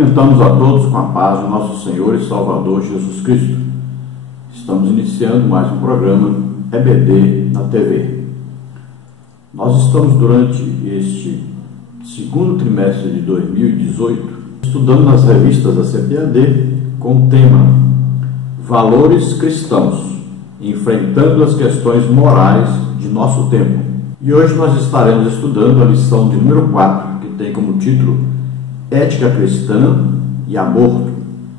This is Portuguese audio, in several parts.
Cumprimentamos a todos com a paz do nosso Senhor e Salvador Jesus Cristo. Estamos iniciando mais um programa EBD na TV. Nós estamos durante este segundo trimestre de 2018 estudando nas revistas da CPAD com o tema Valores Cristãos, enfrentando as questões morais de nosso tempo. E hoje nós estaremos estudando a lição de número 4, que tem como título Ética Cristã e Aborto.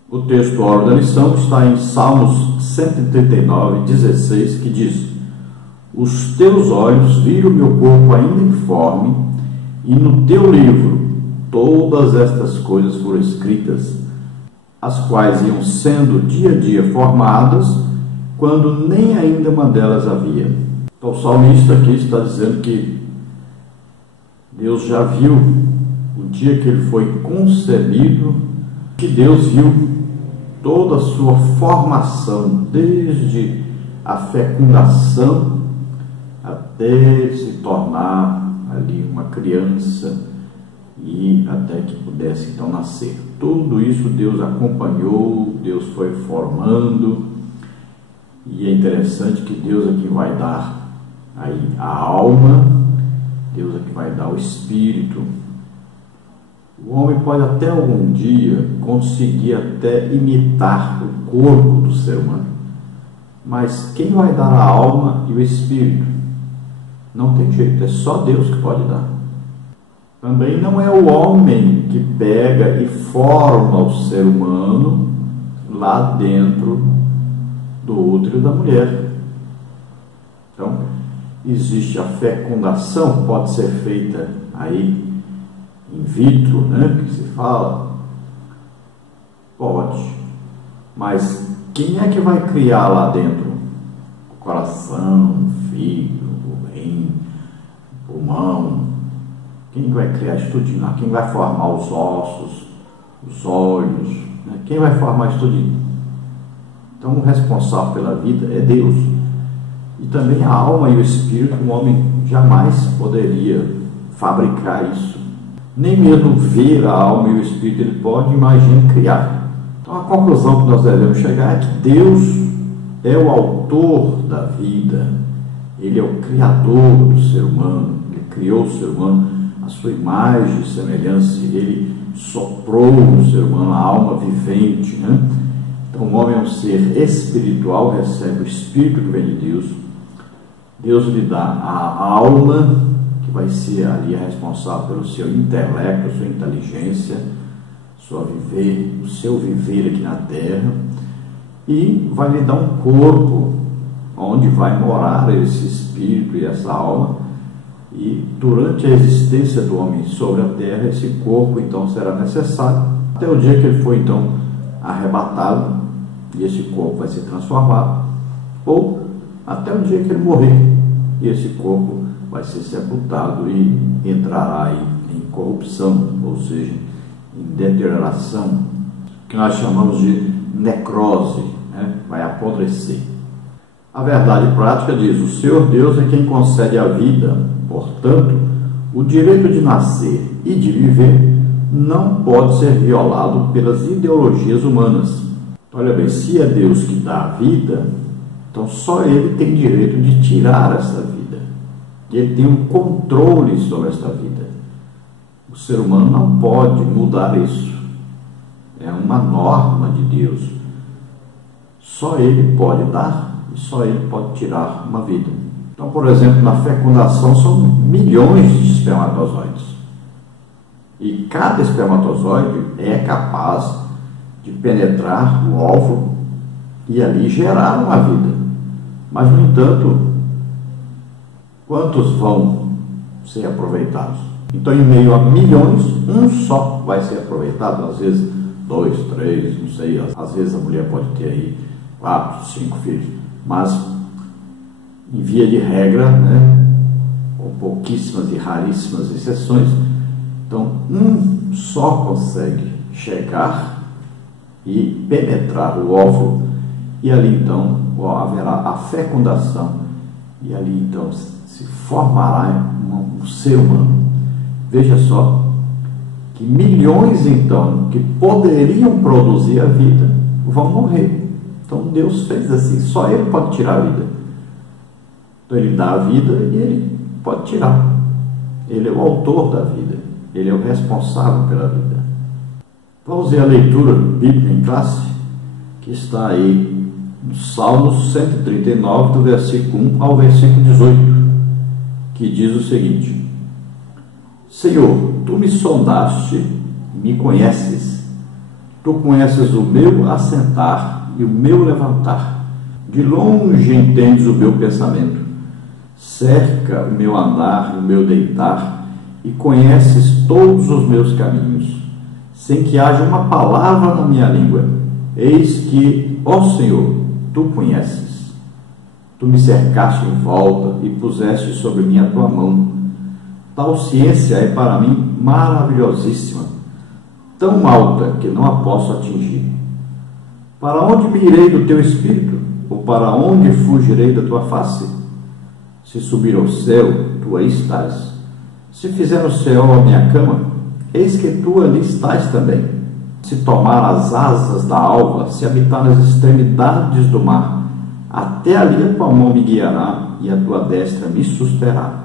O texto hora da lição está em Salmos 139, 16, que diz: Os teus olhos viram meu corpo ainda informe, e no teu livro todas estas coisas foram escritas, as quais iam sendo dia a dia formadas, quando nem ainda uma delas havia. Então o salmista aqui está dizendo que Deus já viu o dia que ele foi concebido, que Deus viu toda a sua formação, desde a fecundação até se tornar ali uma criança e até que pudesse então nascer. Tudo isso Deus acompanhou, Deus foi formando, e é interessante que Deus aqui vai dar aí a alma, Deus aqui vai dar o espírito. O homem pode até algum dia conseguir até imitar o corpo do ser humano, mas quem vai dar a alma e o espírito? Não tem jeito, é só Deus que pode dar. Também não é o homem que pega e forma o ser humano lá dentro do útero da mulher. Então, existe a fecundação, pode ser feita aí in vitro, né, que se fala, pode, mas quem é que vai criar lá dentro? O coração, o fígado, o rim, o pulmão. Quem vai criar isso tudinho lá? Quem vai formar os ossos, os olhos, né? Quem vai formar isso tudinho? Então o responsável pela vida é Deus. E também a alma e o espírito, o homem jamais poderia fabricar isso. Nem mesmo ver a alma e o espírito ele pode, imagina criar. Então a conclusão que nós devemos chegar é que Deus é o autor da vida, Ele é o criador do ser humano, Ele criou o ser humano à sua imagem e semelhança, Ele soprou no ser humano a alma vivente, né? Então o homem é um ser espiritual, recebe o espírito que vem de Deus, Deus lhe dá a alma, que vai ser ali responsável pelo seu intelecto, sua inteligência, o seu viver aqui na terra, e vai lhe dar um corpo onde vai morar esse espírito e essa alma, e durante a existência do homem sobre a terra, esse corpo então será necessário, até o dia que ele for então arrebatado, e esse corpo vai ser transformado, ou até o dia que ele morrer, e esse corpo vai ser sepultado e entrará aí em corrupção, ou seja, em deterioração, que nós chamamos de necrose, né? Vai apodrecer. A verdade prática diz: o Senhor Deus é quem concede a vida, portanto, o direito de nascer e de viver não pode ser violado pelas ideologias humanas. Olha bem, se é Deus que dá a vida, então só Ele tem direito de tirar essa vida. Ele tem um controle sobre esta vida. O ser humano não pode mudar isso. É uma norma de Deus. Só Ele pode dar e só Ele pode tirar uma vida. Então, por exemplo, na fecundação são milhões de espermatozoides. E cada espermatozoide é capaz de penetrar o óvulo e ali gerar uma vida. Mas, no entanto, quantos vão ser aproveitados? Então, em meio a milhões, um só vai ser aproveitado. Às vezes 2, 3, não sei. Às vezes a mulher pode ter aí 4, 5 filhos. Mas, em via de regra, né, com pouquíssimas e raríssimas exceções, então um só consegue chegar e penetrar o óvulo, e ali então haverá a fecundação, e ali então se formará um ser humano. Veja só que milhões, então, que poderiam produzir a vida, vão morrer. Então Deus fez assim, só Ele pode tirar a vida. Então Ele dá a vida e Ele pode tirar. Ele é o autor da vida, Ele é o responsável pela vida. Vamos ver a leitura bíblica em classe, que está aí no Salmo 139, do versículo 1 ao versículo 18, que diz o seguinte: Senhor, Tu me sondaste e me conheces. Tu conheces o meu assentar e o meu levantar. De longe entendes o meu pensamento. Cerca o meu andar e o meu deitar, e conheces todos os meus caminhos, sem que haja uma palavra na minha língua. Eis que, ó Senhor, Tu conheces. Tu me cercaste em volta e puseste sobre mim a Tua mão. Tal ciência é para mim maravilhosíssima, tão alta que não a posso atingir. Para onde me irei do Teu Espírito? Ou para onde fugirei da Tua face? Se subir ao céu, Tu aí estás. Se fizer o céu a minha cama, eis que Tu ali estás também. Se tomar as asas da alva, se habitar nas extremidades do mar, até ali a Tua mão me guiará e a Tua destra me susterá.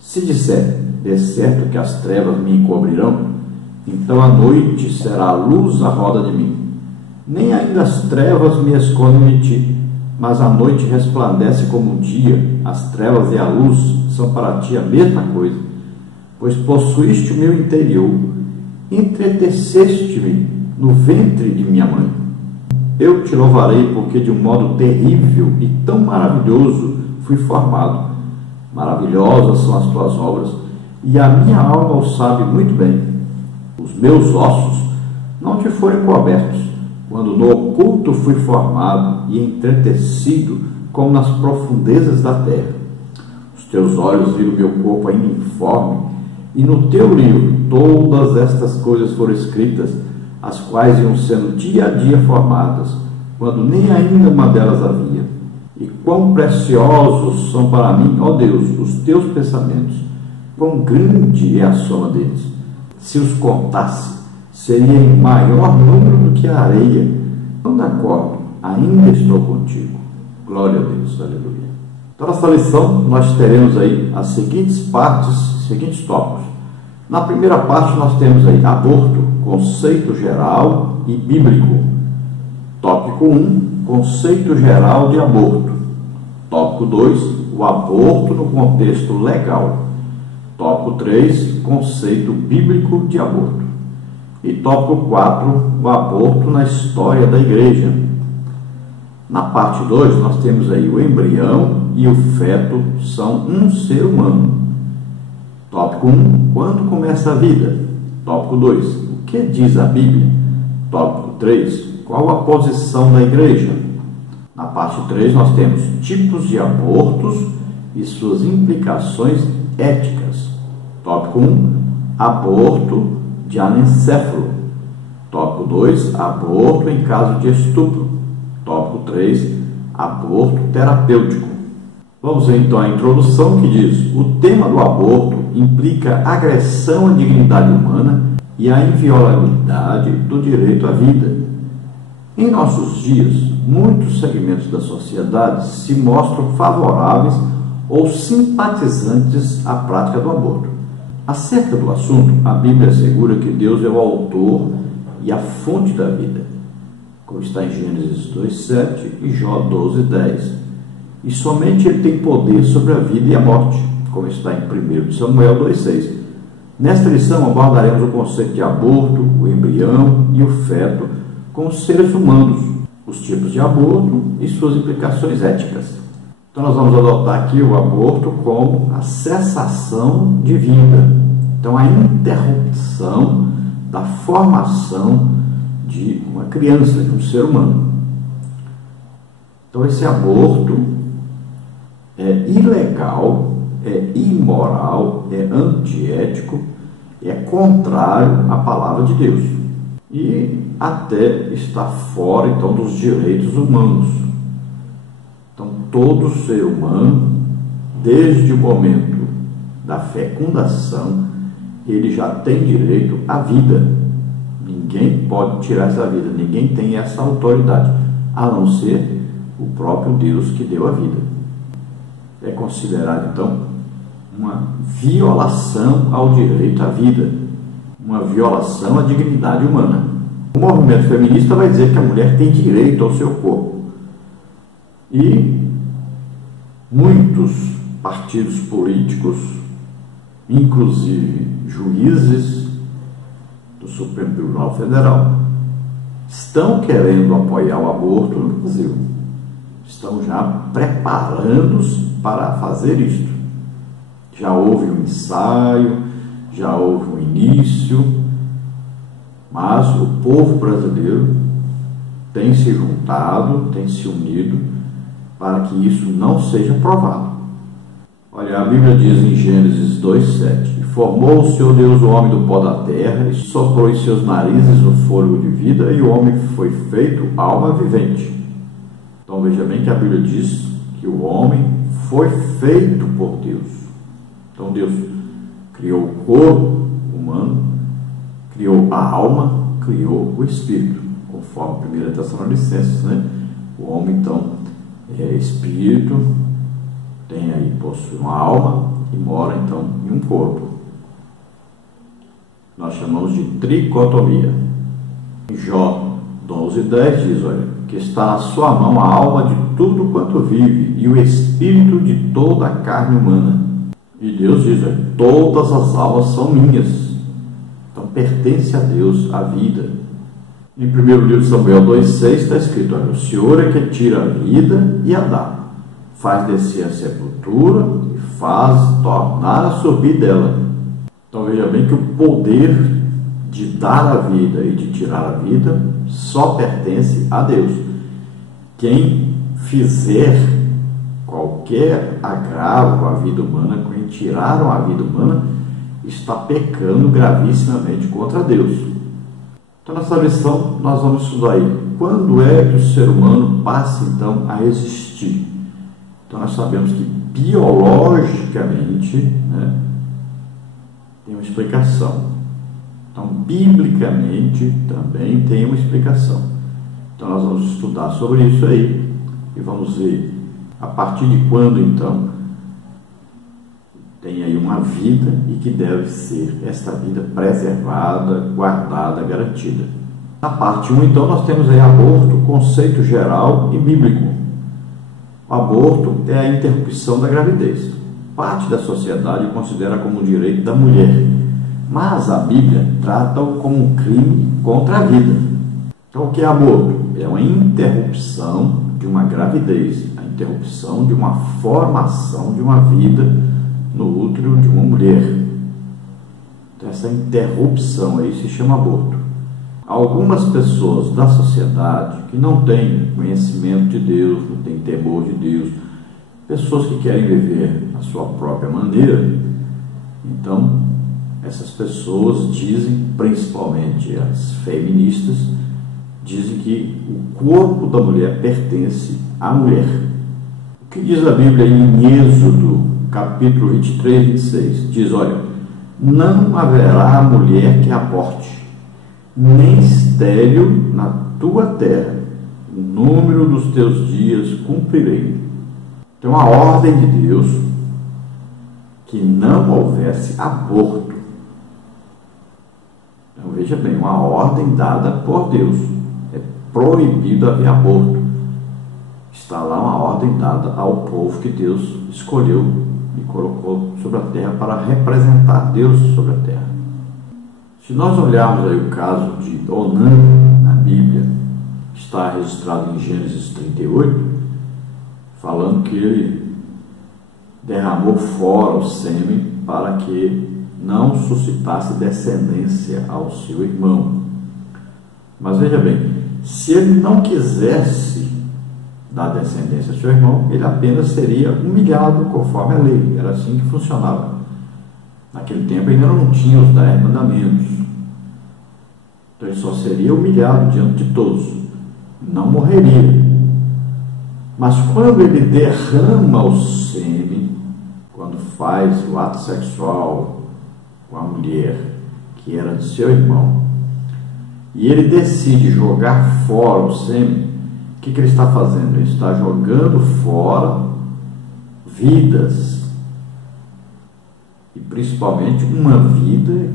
Se disser, de certo que as trevas me encobrirão, então a noite será a luz à roda de mim. Nem ainda as trevas me escondem de Ti, mas a noite resplandece como o dia, as trevas e a luz são para Ti a mesma coisa, pois possuíste o meu interior, entreteceste-me no ventre de minha mãe. Eu Te louvarei, porque de um modo terrível e tão maravilhoso fui formado. Maravilhosas são as Tuas obras, e a minha alma o sabe muito bem. Os meus ossos não Te foram cobertos, quando no oculto fui formado e entretecido como nas profundezas da terra. Os Teus olhos viram meu corpo ainda informe, e no Teu livro todas estas coisas foram escritas, as quais iam sendo dia a dia formadas, quando nem ainda uma delas havia. E quão preciosos são para mim, ó Deus, os Teus pensamentos, quão grande é a soma deles. Se os contasse, seria em maior número do que a areia. Não dá conta, ainda estou contigo. Glória a Deus, aleluia. Então, nessa lição, nós teremos aí as seguintes partes, seguintes tópicos. Na primeira parte, nós temos aí aborto, conceito geral e bíblico. Tópico 1, conceito geral de aborto. Tópico 2, o aborto no contexto legal. Tópico 3, conceito bíblico de aborto. E tópico 4, o aborto na história da igreja. Na parte 2, nós temos aí o embrião e o feto são um ser humano. Tópico 1, quando começa a vida? Tópico 2, o que diz a Bíblia? Tópico 3, qual a posição da igreja? Na parte 3, nós temos tipos de abortos e suas implicações éticas. Tópico 1, aborto de anencefalo. Tópico 2, aborto em caso de estupro. Tópico 3, aborto terapêutico. Vamos ver então a introdução que diz: o tema do aborto implica agressão à dignidade humana e a inviolabilidade do direito à vida. Em nossos dias, muitos segmentos da sociedade se mostram favoráveis ou simpatizantes à prática do aborto. Acerca do assunto, a Bíblia assegura que Deus é o autor e a fonte da vida, como está em Gênesis 2:7 e Jó 12:10. E somente Ele tem poder sobre a vida e a morte, como está em 1 Samuel 2:6. Nesta lição abordaremos o conceito de aborto, o embrião e o feto com os seres humanos, os tipos de aborto e suas implicações éticas. Então nós vamos adotar aqui o aborto como a cessação de vida. Então a interrupção da formação de uma criança, de um ser humano. Então esse aborto é ilegal, é imoral, é antiético, é contrário à palavra de Deus e até está fora então dos direitos humanos. Então todo ser humano, desde o momento da fecundação, ele já tem direito à vida. Ninguém pode tirar essa vida, ninguém tem essa autoridade, a não ser o próprio Deus que deu a vida. É considerado, então, uma violação ao direito à vida, uma violação à dignidade humana. O movimento feminista vai dizer que a mulher tem direito ao seu corpo. E muitos partidos políticos, inclusive juízes do Supremo Tribunal Federal, estão querendo apoiar o aborto no Brasil. Estão já preparando-se para fazer isto. Já houve um ensaio, já houve um início, mas o povo brasileiro tem se juntado, tem se unido para que isso não seja aprovado. Olha, a Bíblia diz em Gênesis 2:7: formou o Senhor Deus o homem do pó da terra, e soprou em seus narizes o fôlego de vida, e o homem foi feito alma vivente. Então veja bem que a Bíblia diz que o homem foi feito por Deus. Então Deus criou o corpo humano, criou a alma, criou o espírito, conforme 1 Tessalonicenses, né? O homem então é espírito, tem aí, possui uma alma e mora então em um corpo. Nós chamamos de tricotomia. Em Jó 12:10 diz, olha, que está na sua mão a alma de tudo quanto vive e o espírito de toda a carne humana. E Deus diz, olha, todas as almas são minhas. Então pertence a Deus a vida. Em 1 livro de Samuel 2:6 está escrito, olha, o Senhor é que tira a vida e a dá, faz descer a sepultura e faz tornar a subir dela. Então veja bem que o poder de dar a vida e de tirar a vida só pertence a Deus. Quem fizer qualquer agravo à vida humana, quem tiraram a vida humana, está pecando gravissimamente contra Deus. Então nessa lição nós vamos estudar aí quando é que o ser humano passa então a existir. Então nós sabemos que biologicamente, né, tem uma explicação. Então, biblicamente, também tem uma explicação. Então, nós vamos estudar sobre isso aí e vamos ver a partir de quando, então, tem aí uma vida e que deve ser esta vida preservada, guardada, garantida. Na parte 1, então, nós temos aí aborto, conceito geral e bíblico. O aborto é a interrupção da gravidez. Parte da sociedade considera como um direito da mulher, mas a Bíblia trata-o como um crime contra a vida. Então, o que é aborto? É uma interrupção de uma gravidez, a interrupção de uma formação de uma vida no útero de uma mulher. Então, essa interrupção aí se chama aborto. Algumas pessoas da sociedade que não têm conhecimento de Deus, não têm temor de Deus, pessoas que querem viver a sua própria maneira, então essas pessoas dizem, principalmente as feministas, dizem que o corpo da mulher pertence à mulher. O que diz a Bíblia em Êxodo, capítulo 23, 26? Diz, olha, não haverá mulher que aborte, nem estéril na tua terra, o número dos teus dias cumprirei. Então, a ordem de Deus que não houvesse aborto. Então, veja bem, uma ordem dada por Deus. É proibido haver aborto. Está lá uma ordem dada ao povo que Deus escolheu e colocou sobre a terra para representar Deus sobre a terra. Se nós olharmos aí o caso de Onã na Bíblia, está registrado em Gênesis 38, falando que ele derramou fora o sêmen para que não suscitasse descendência ao seu irmão. Mas veja bem, se ele não quisesse dar descendência ao seu irmão, ele apenas seria humilhado conforme a lei. Era assim que funcionava. Naquele tempo ainda não tinha os 10 mandamentos. Então ele só seria humilhado diante de todos, não morreria. Mas quando ele derrama o sêmen, quando faz o ato sexual com a mulher que era de seu irmão, e ele decide jogar fora o sêmen, o que ele está fazendo? Ele está jogando fora vidas, e principalmente uma vida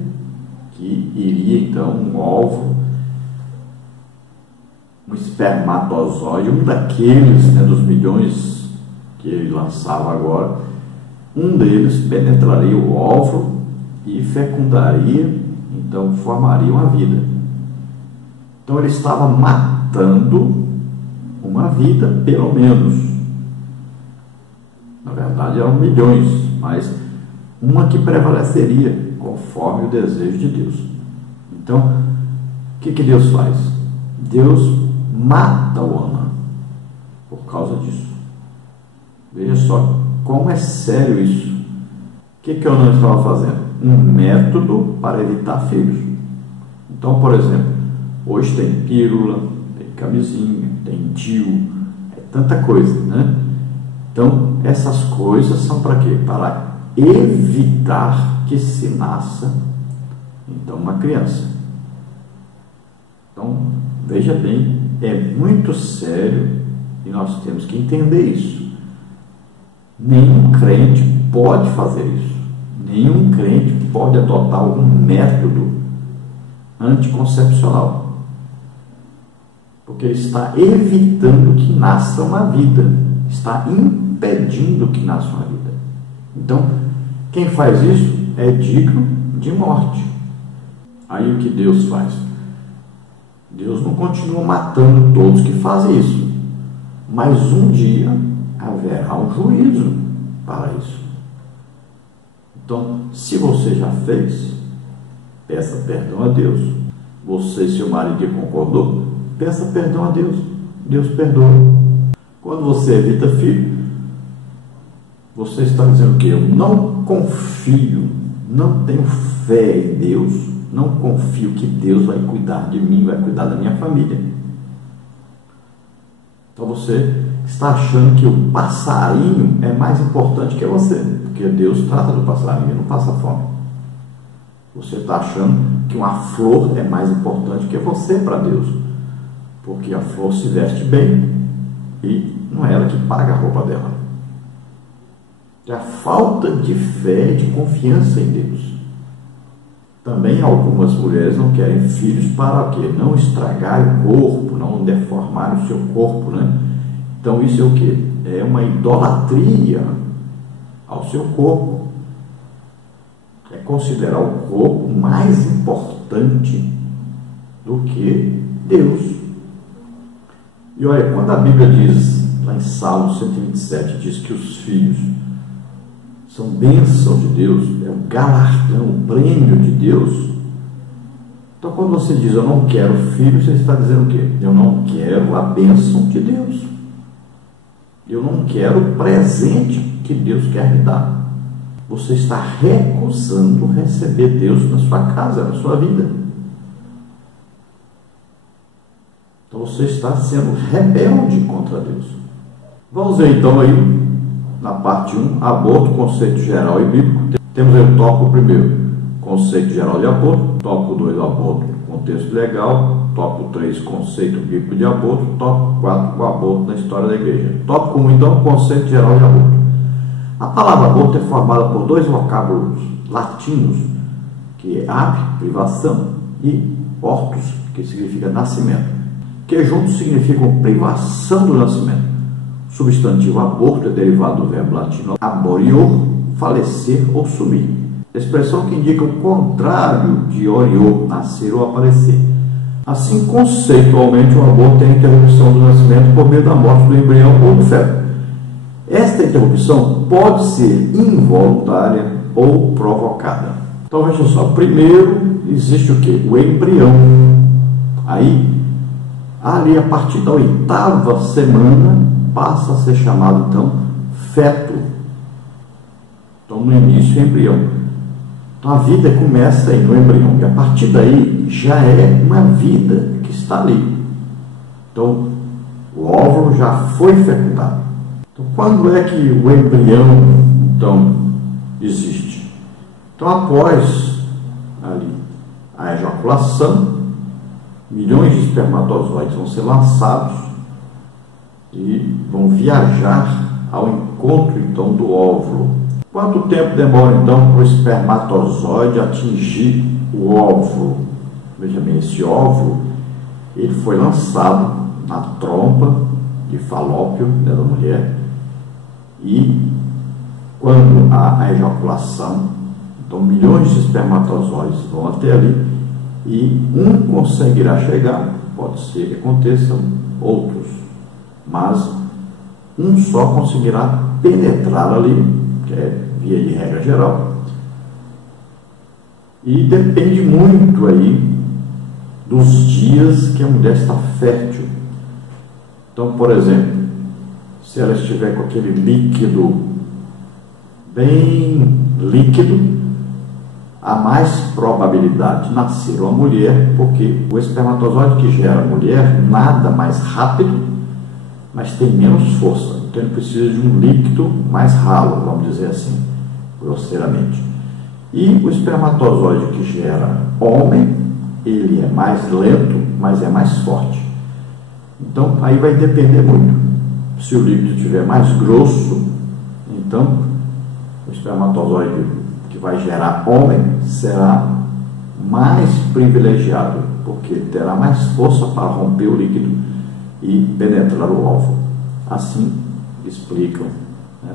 que iria então, um óvulo, um espermatozoide, um daqueles, né, dos milhões que ele lançava agora, um deles penetraria o óvulo e fecundaria, então formaria uma vida. Então ele estava matando uma vida, pelo menos. Na verdade eram milhões, mas uma que prevaleceria conforme o desejo de Deus. Então, o que Deus faz? Deus mata o Onã por causa disso. Veja só como é sério isso. O que Onã estava fazendo? Um método para evitar filhos. Então, por exemplo, hoje tem pílula, tem camisinha, tem DIU, é tanta coisa, né? Então, essas coisas são para quê? Para evitar que se nasça, então, uma criança. Então, veja bem, é muito sério e nós temos que entender isso. Nenhum crente pode fazer isso. Nenhum crente pode adotar algum método anticoncepcional, porque ele está evitando que nasça uma vida, está impedindo que nasça uma vida. Então, quem faz isso é digno de morte. Aí o que Deus faz? Deus não continua matando todos que fazem isso, mas um dia haverá um juízo para isso. Então, se você já fez, peça perdão a Deus. Você, seu marido, concordou, peça perdão a Deus. Deus perdoa. Quando você evita filho, você está dizendo que eu não confio, não tenho fé em Deus, não confio que Deus vai cuidar de mim, vai cuidar da minha família. Então você está achando que o passarinho é mais importante que você, porque Deus trata do passarinho e não passa fome. Você está achando que uma flor é mais importante que você para Deus, porque a flor se veste bem e não é ela que paga a roupa dela. É a falta de fé, de confiança em Deus. Também algumas mulheres não querem filhos para o quê? Não estragar o corpo, não deformar o seu corpo, né? Então isso é o quê? É uma idolatria ao seu corpo. É considerar o corpo mais importante do que Deus. E olha, quando a Bíblia diz, lá em Salmo 127, diz que os filhos são bênção de Deus, é o galardão, o prêmio de Deus. Então, quando você diz, eu não quero filho, você está dizendo o quê? Eu não quero a bênção de Deus. Eu não quero o presente que Deus quer me dar. Você está recusando receber Deus na sua casa, na sua vida. Então, você está sendo rebelde contra Deus. Vamos ver então aí, na parte 1, aborto, conceito geral e bíblico. Temos aí o tópico primeiro, conceito geral de aborto. Tópico 2, aborto, contexto legal. Tópico 3, conceito bíblico de aborto. Tópico 4, o aborto na história da igreja. Tópico 1, então, conceito geral de aborto. A palavra aborto é formada por dois vocábulos latinos, que é ab, privação, e ortus, que significa nascimento, que juntos significam privação do nascimento. O substantivo aborto é derivado do verbo latino aborior, falecer ou sumir, expressão que indica o contrário de orior, nascer ou aparecer. Assim, conceitualmente, o aborto é a interrupção do nascimento por meio da morte do embrião ou do feto. Esta interrupção pode ser involuntária ou provocada. Então, veja só, primeiro existe o quê? O embrião. Aí, ali, a partir da 8ª semana, passa a ser chamado, então, feto. Então, no início, embrião. Então, a vida começa aí no embrião, e a partir daí, já é uma vida que está ali. Então, o óvulo já foi fecundado. Então, quando é que o embrião, então, existe? Então, após ali a ejaculação, milhões de espermatozoides vão ser lançados e vão viajar ao encontro então do óvulo. Quanto tempo demora então para o espermatozoide atingir o óvulo? Veja bem, esse óvulo ele foi lançado na trompa de Falópio, né, da mulher, e quando há a ejaculação, então milhões de espermatozoides vão até ali e um conseguirá chegar, pode ser que aconteçam outros, mas um só conseguirá penetrar ali, que é via de regra geral, e depende muito aí dos dias que a mulher está fértil. Então, por exemplo, se ela estiver com aquele líquido bem líquido, há mais probabilidade de nascer uma mulher, porque o espermatozoide que gera a mulher nada mais rápido, mas tem menos força. Então ele precisa de um líquido mais ralo, vamos dizer assim, grosseiramente. E o espermatozoide que gera homem, ele é mais lento, mas é mais forte. Então aí vai depender muito. Se o líquido estiver mais grosso, então o espermatozoide que vai gerar homem será mais privilegiado, porque terá mais força para romper o líquido e penetrar o óvulo. Assim explicam, né,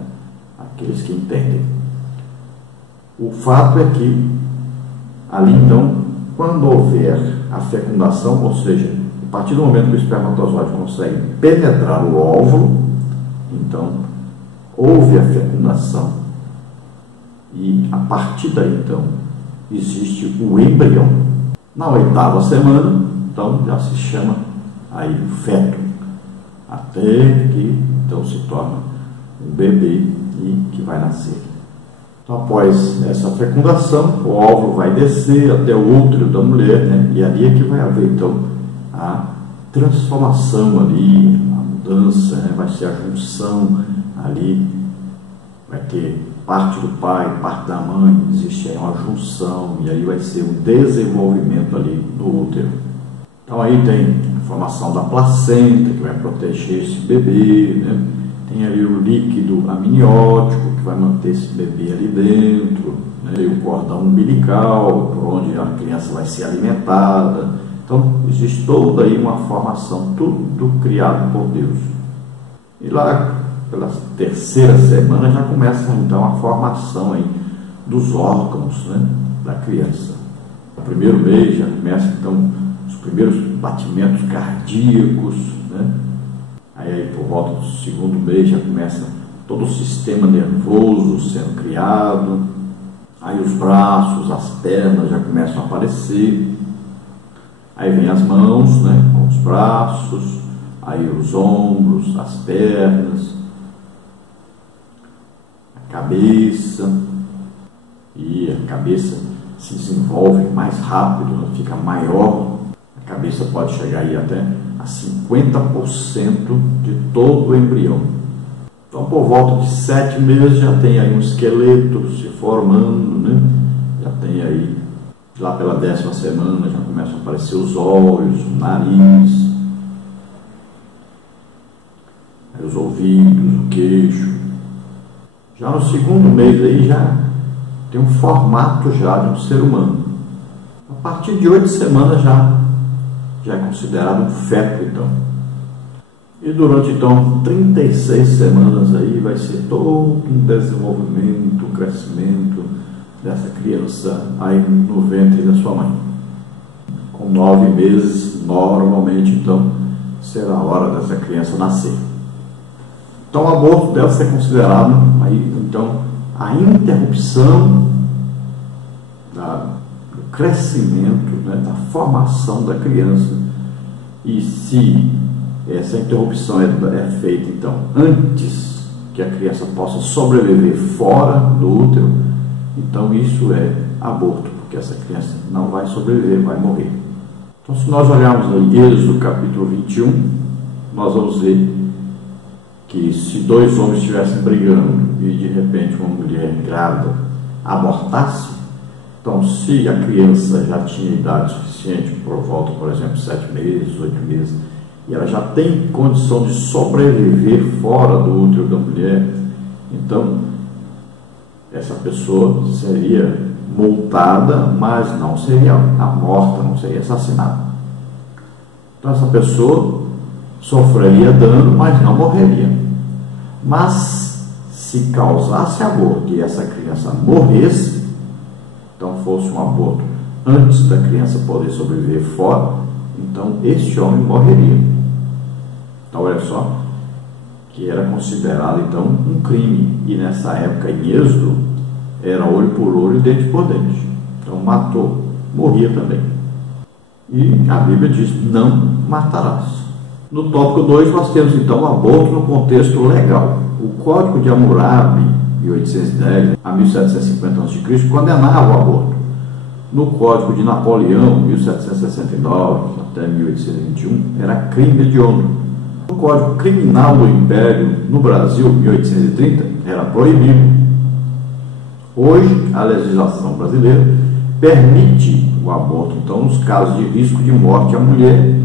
aqueles que entendem. O fato é que ali então, quando houver a fecundação, ou seja, a partir do momento que o espermatozoide consegue penetrar o óvulo, então houve a fecundação e a partir daí então existe o embrião. Na 8ª semana, então já se chama aí o feto, até que então se torna um bebê e que vai nascer. Então, após essa fecundação, o óvulo vai descer até o útero da mulher, né? E ali é que vai haver então a transformação ali, a mudança, né? Vai ser a junção ali, vai ter parte do pai, parte da mãe, existe aí uma junção, e aí vai ser um desenvolvimento ali no útero. Então aí tem a formação da placenta, que vai proteger esse bebê, né? Tem aí o líquido amniótico, que vai manter esse bebê ali dentro, né? E o cordão umbilical, por onde a criança vai ser alimentada. Então existe toda aí uma formação, tudo criado por Deus. E lá pela 3ª semana já começa então a formação aí dos órgãos, né, da criança. No primeiro mês já começa então os primeiros batimentos cardíacos, né? Aí por volta do 2º mês já começa todo o sistema nervoso sendo criado, aí os braços, as pernas já começam a aparecer, aí vem as mãos, né, com os braços, aí os ombros, as pernas, cabeça, e a cabeça se desenvolve mais rápido, fica maior. A cabeça pode chegar aí até a 50% de todo o embrião. Então, por volta de 7 meses já tem aí um esqueleto se formando, né? Já tem aí, lá pela 10ª semana já começam a aparecer os olhos, o nariz, aí os ouvidos, o queixo. Já no 2º mês aí já tem um formato já de um ser humano. A partir de 8 semanas já é considerado um feto, então. E durante então 36 semanas aí vai ser todo um desenvolvimento, um crescimento dessa criança aí no ventre da sua mãe. Com 9 meses, normalmente então será a hora dessa criança nascer. Então o aborto deve ser considerado aí, então, a interrupção do crescimento, né, da formação da criança. E se essa interrupção é feita então antes que a criança possa sobreviver fora do útero, então isso é aborto, porque essa criança não vai sobreviver, vai morrer. Então, se nós olharmos aí Êxodo capítulo 21, nós vamos ver que se 2 homens estivessem brigando e de repente uma mulher grávida abortasse, então Então, se a criança já tinha idade suficiente, por volta, por exemplo, 7 meses, 8 meses, e ela já tem condição de sobreviver fora do útero da mulher, então essa pessoa seria multada, mas não seria morta, não seria assassinada. Então essa pessoa sofreria dano, mas não morreria. Mas se causasse aborto e essa criança morresse, então fosse um aborto antes da criança poder sobreviver fora, então este homem morreria. Então olha só, que era considerado então um crime, e nessa época em Êxodo era olho por olho e dente por dente. Então matou, morria também. E a Bíblia diz: não matarás. No tópico 2 nós temos então o aborto no contexto legal. O Código de Hammurabi, 1810 a 1750 a.C., condenava o aborto. No Código de Napoleão, 1769 até 1821, era crime hediondo. No Código Criminal do Império, no Brasil, 1830, era proibido. Hoje, a legislação brasileira permite o aborto, então, nos casos de risco de morte à mulher,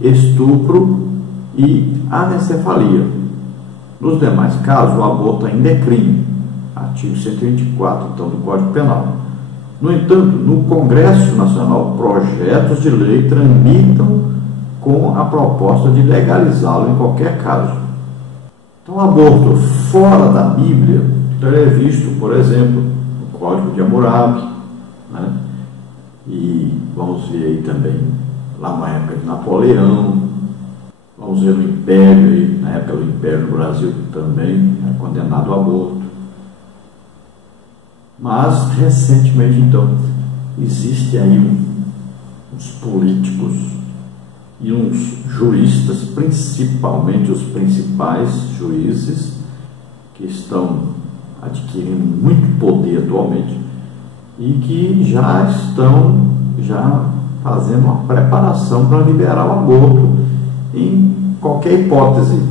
estupro e anencefalia. Nos demais casos, o aborto ainda é crime. Artigo 124, então, do Código Penal. No entanto, no Congresso Nacional, projetos de lei tramitam com a proposta de legalizá-lo em qualquer caso. Então, o aborto fora da Bíblia é visto, por exemplo, no Código de Hammurabi, né? E vamos ver aí também, lá na época de Napoleão, vamos ver no Império, aí, na época do Império no Brasil também é condenado ao aborto. Mas, recentemente, então, existe aí uns políticos e uns juristas, principalmente os principais juízes, que estão adquirindo muito poder atualmente e que já estão fazendo uma preparação para liberar o aborto em qualquer hipótese.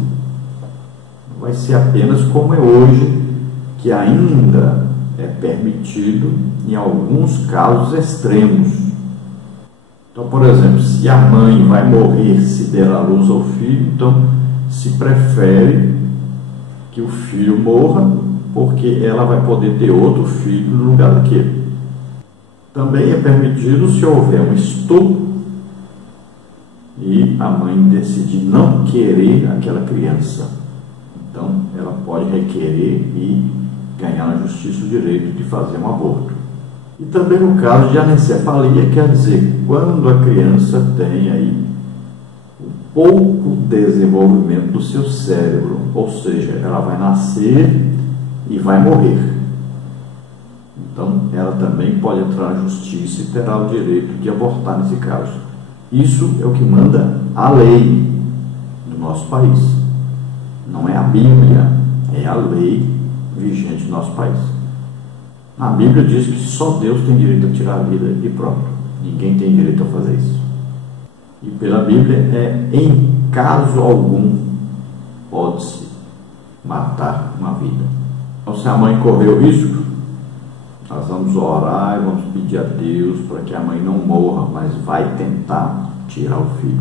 Vai ser apenas como é hoje, que ainda é permitido em alguns casos extremos. Então, por exemplo, se a mãe vai morrer se der à luz ao filho, então se prefere que o filho morra, porque ela vai poder ter outro filho no lugar daquele. Também é permitido se houver um estupro e a mãe decidir não querer aquela criança. Então, ela pode requerer e ganhar na justiça o direito de fazer um aborto. E também no caso de anencefalia, quer dizer, quando a criança tem aí um pouco desenvolvimento do seu cérebro, ou seja, ela vai nascer e vai morrer. Então, ela também pode entrar na justiça e terá o direito de abortar nesse caso. Isso é o que manda a lei do nosso país. Não é a Bíblia, é a lei vigente no nosso país. A Bíblia diz que só Deus tem direito a tirar a vida e pronto. Ninguém tem direito a fazer isso. E pela Bíblia em caso algum pode-se matar uma vida. Então, se a mãe correu risco, nós vamos orar e vamos pedir a Deus para que a mãe não morra, mas vai tentar tirar o filho.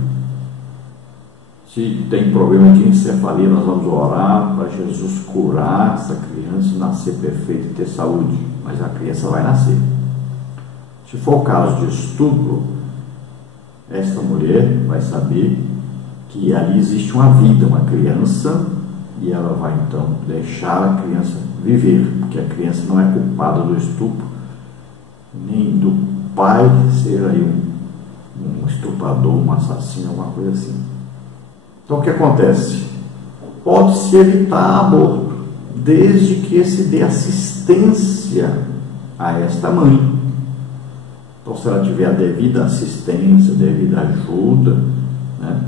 Se tem problema de encefalia, nós vamos orar para Jesus curar essa criança e nascer perfeita e ter saúde, mas a criança vai nascer. Se for o caso de estupro, esta mulher vai saber que ali existe uma vida, uma criança, e ela vai então deixar a criança viver, porque a criança não é culpada do estupro, nem do pai ser aí um estuprador, um assassino, alguma coisa assim. Então o que acontece? Pode-se evitar aborto, desde que se dê assistência a esta mãe. Então, se ela tiver a devida assistência, a devida ajuda, né,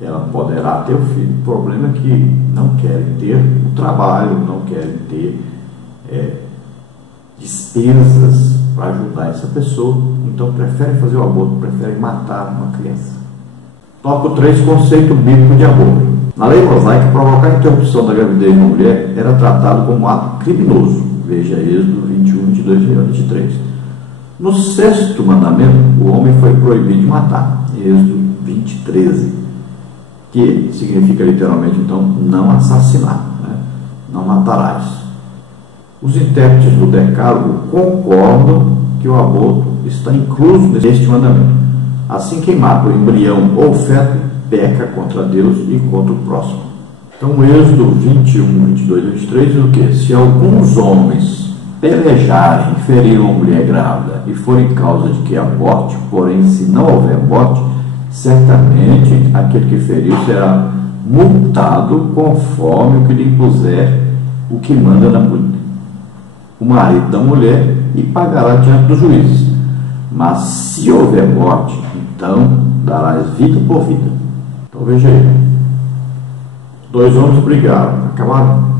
ela poderá ter o filho. O problema é que não querem ter o trabalho, não querem ter despesas para ajudar essa pessoa, então preferem fazer o aborto, preferem matar uma criança. Tópico 3, conceito bíblico de aborto. Na lei mosaica, provocar a interrupção da gravidez de uma mulher era tratado como um ato criminoso. Veja Êxodo 21, 22 e 23. No sexto mandamento, o homem foi proibido de matar, Êxodo 20:13, que significa literalmente, então, não assassinar, né? Não matarás. Os intérpretes do Decálogo concordam que o aborto está incluso neste mandamento. Assim, quem mata o embrião ou o feto peca contra Deus e contra o próximo. Então, Êxodo 21, 22 e 23 diz o quê? Se alguns homens pelejarem, ferir uma mulher grávida e forem causa de que aborte, porém, se não houver morte, certamente aquele que feriu será multado conforme o que lhe impuser o que manda o marido da mulher e pagará diante dos juízes. Mas se houver morte, então darás vida por vida. Então veja aí, 2 homens brigaram, acabaram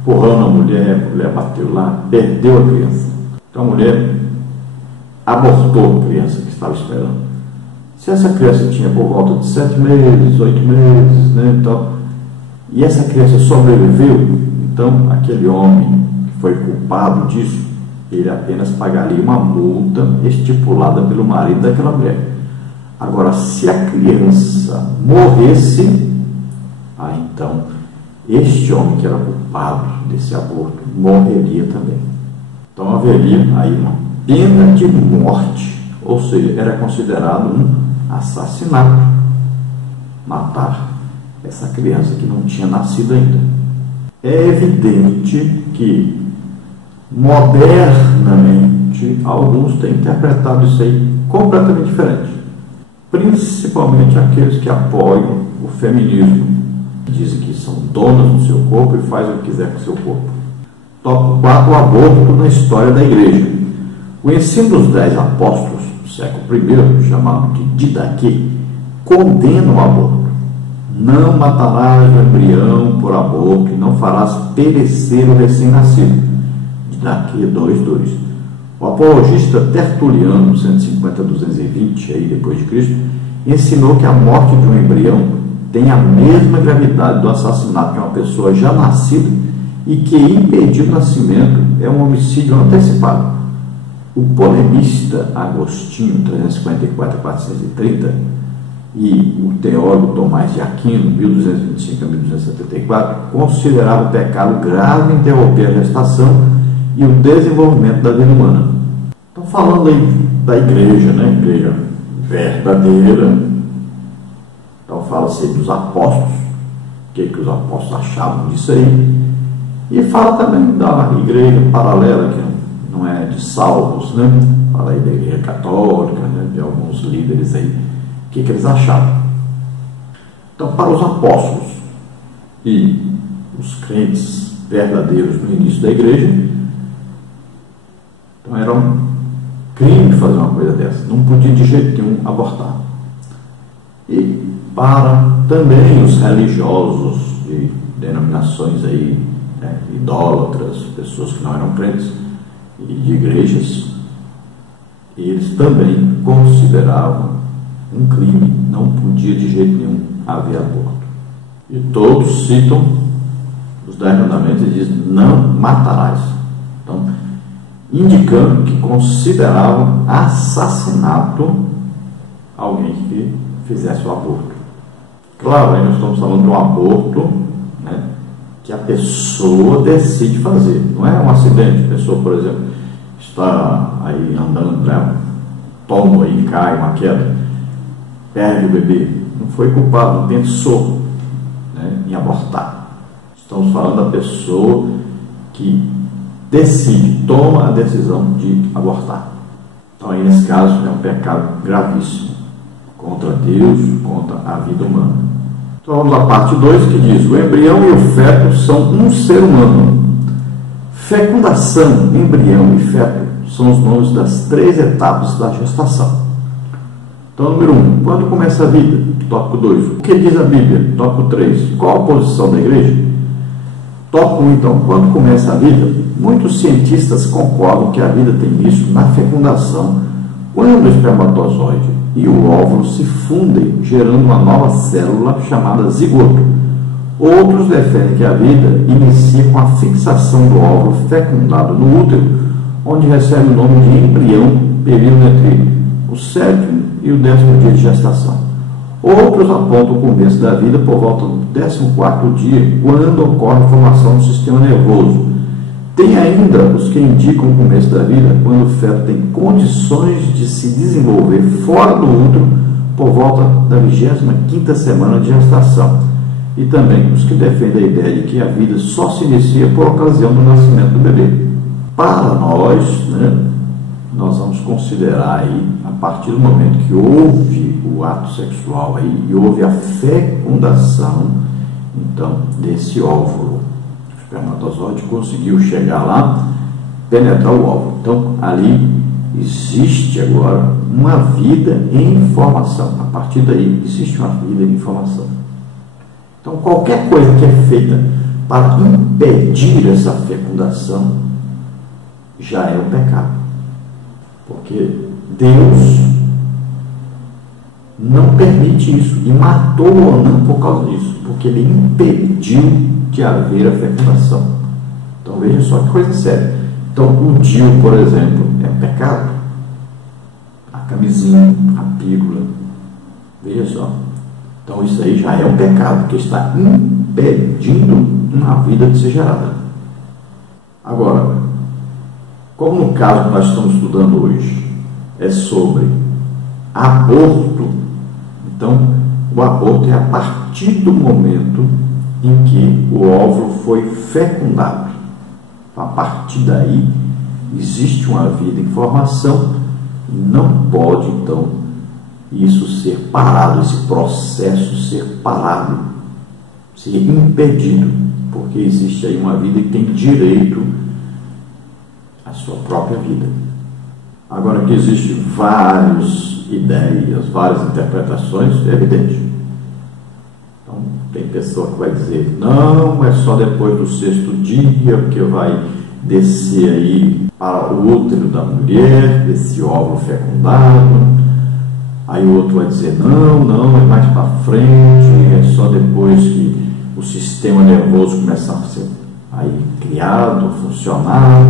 empurrando a mulher bateu lá, perdeu a criança. Então a mulher abortou a criança que estava esperando. Se essa criança tinha por volta de 7 meses, 8 meses, né, então, e essa criança sobreviveu, então aquele homem que foi culpado disso, ele apenas pagaria uma multa estipulada pelo marido daquela mulher. Agora, se a criança morresse, então este homem que era culpado desse aborto morreria também. Então haveria aí uma pena de morte, ou seja, era considerado um assassinato matar essa criança que não tinha nascido ainda. É evidente que modernamente alguns têm interpretado isso aí completamente diferente, principalmente aqueles que apoiam o feminismo, dizem que são donas do seu corpo e fazem o que quiser com o seu corpo. Tópico 4, o aborto na história da igreja. O ensino dos 10 apóstolos do século I, chamado de Didaquê, condena o aborto. Não matarás o embrião por aborto e não farás perecer o recém-nascido. Didaquê 2:2. O apologista Tertuliano, 150-220 aí depois de Cristo, ensinou que a morte de um embrião tem a mesma gravidade do assassinato de uma pessoa já nascida e que impedir o nascimento é um homicídio antecipado. O polemista Agostinho, 354-430, e o teólogo Tomás de Aquino, 1225 a 1274, consideravam o pecado grave interromper a gestação e o desenvolvimento da vida humana. Estão falando aí da igreja, né? Igreja verdadeira. Então fala-se dos apóstolos, o que os apóstolos achavam disso aí. E fala também da igreja paralela, que não é de salvos, né? Fala aí da igreja católica, né? De alguns líderes aí, o que eles achavam. Então, para os apóstolos e os crentes verdadeiros no início da igreja, então era um crime fazer uma coisa dessa, não podia de jeito nenhum abortar. E para também os religiosos de denominações aí, né, idólatras, pessoas que não eram crentes e de igrejas, eles também consideravam um crime, não podia de jeito nenhum haver aborto. E todos citam os 10 mandamentos e dizem: não matarás. Então, indicando que consideravam assassinato alguém que fizesse o aborto. Claro, aí nós estamos falando de um aborto, né, que a pessoa decide fazer. Não é um acidente. A pessoa, por exemplo, está aí andando, né, tomba aí, cai, uma queda, perde o bebê. Não foi culpado, não pensou, né, em abortar. Estamos falando da pessoa que decide, toma a decisão de abortar. Então aí nesse caso é um pecado gravíssimo contra Deus, contra a vida humana. Então vamos à parte 2, que diz: o embrião e o feto são um ser humano. Fecundação, embrião e feto são os nomes das 3 etapas da gestação. Então, número 1, quando começa a vida? Tópico 2, o que diz a Bíblia? Tópico 3, qual a posição da igreja? Tópico 1, então, quando começa a vida? Muitos cientistas concordam que a vida tem início na fecundação, quando o espermatozoide e o óvulo se fundem, gerando uma nova célula chamada zigoto. Outros defendem que a vida inicia com a fixação do óvulo fecundado no útero, onde recebe o nome de embrião período entre o 7º e o 10º dia de gestação. Outros apontam o começo da vida por volta do 14º dia, quando ocorre a formação do sistema nervoso. Tem ainda os que indicam o começo da vida quando o feto tem condições de se desenvolver fora do útero por volta da 25ª semana de gestação. E também os que defendem a ideia de que a vida só se inicia por ocasião do nascimento do bebê. Para nós, nós vamos considerar aí, a partir do momento que houve o ato sexual aí, e houve a fecundação, então, desse óvulo. O espermatozoide conseguiu chegar lá, penetrar o óvulo. Então, ali existe agora uma vida em formação. A partir daí, existe uma vida em formação. Então, qualquer coisa que é feita para impedir essa fecundação já é um pecado. Porque Deus não permite isso e matou o Onã por causa disso, porque ele impediu de haver a fecundação. Então veja só que coisa séria. Então o DIU, por exemplo, é um pecado. A camisinha, a pílula, veja só. Então isso aí já é um pecado, porque está impedindo uma vida de ser gerada. Agora, como no caso que nós estamos estudando hoje é sobre aborto, então o aborto é a partir do momento em que o óvulo foi fecundado. A partir daí existe uma vida em formação e não pode então isso ser parado, esse processo ser parado, ser impedido, porque existe aí uma vida que tem direito a sua própria vida. Agora que existem várias ideias, várias interpretações, é evidente. Então, tem pessoa que vai dizer, não, é só depois do 6º dia que vai descer aí para o útero da mulher, esse óvulo fecundado. Aí o outro vai dizer, não, é mais para frente, é só depois que o sistema nervoso começar a ser aí criado, funcionar.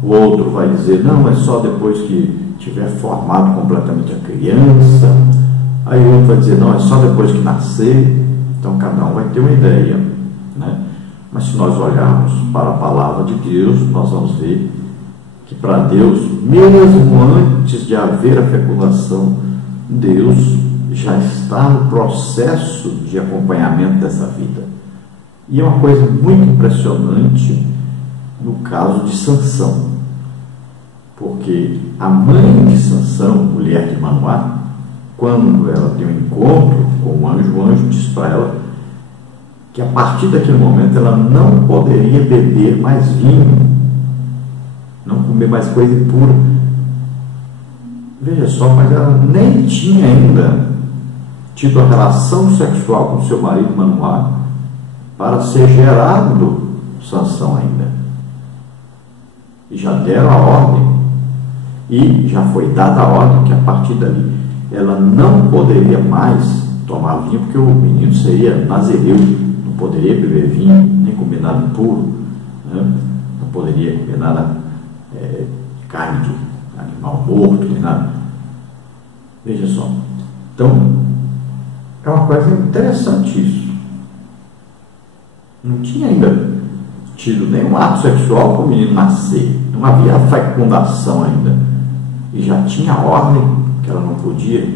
O outro vai dizer, não, é só depois que tiver formado completamente a criança. Aí o outro vai dizer, não, é só depois que nascer. Então cada um vai ter uma ideia, né? Mas se nós olharmos para a palavra de Deus, nós vamos ver que para Deus, mesmo antes de haver a fecundação, Deus já está no processo de acompanhamento dessa vida. E é uma coisa muito impressionante no caso de Sansão, porque a mãe de Sansão, mulher de Manoá, quando ela tem um encontro com o anjo diz para ela que a partir daquele momento ela não poderia beber mais vinho, não comer mais coisa impura. Veja só, mas ela nem tinha ainda tido a relação sexual com seu marido Manoá para ser gerado Sansão ainda. E já deram a ordem, e já foi dada a ordem que a partir dali ela não poderia mais tomar vinho, porque o menino seria nazireu, não poderia beber vinho, nem comer nada impuro, né? Não poderia comer nada carne de animal morto, nem nada. Veja só. Então, é uma coisa interessante isso. Não tinha ainda tido nenhum ato sexual para o menino nascer, não havia fecundação ainda, e já tinha a ordem que ela não podia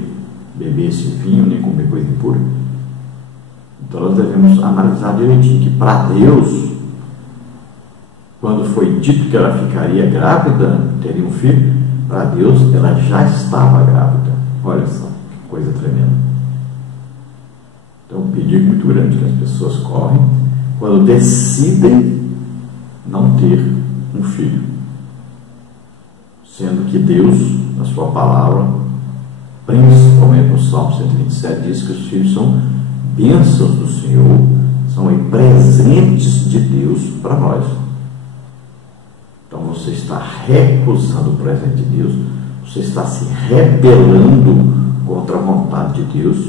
beber esse vinho nem comer coisa impura. Então nós devemos analisar direitinho que para Deus, quando foi dito que ela ficaria grávida, teria um filho, para Deus ela já estava grávida. Olha só que coisa tremenda. Então um perigo muito grande que as pessoas correm quando decidem não ter um filho, sendo que Deus, na sua palavra, principalmente no Salmo 127, diz que os filhos são bênçãos do Senhor, são presentes de Deus para nós. Então você está recusando o presente de Deus, você está se rebelando contra a vontade de Deus,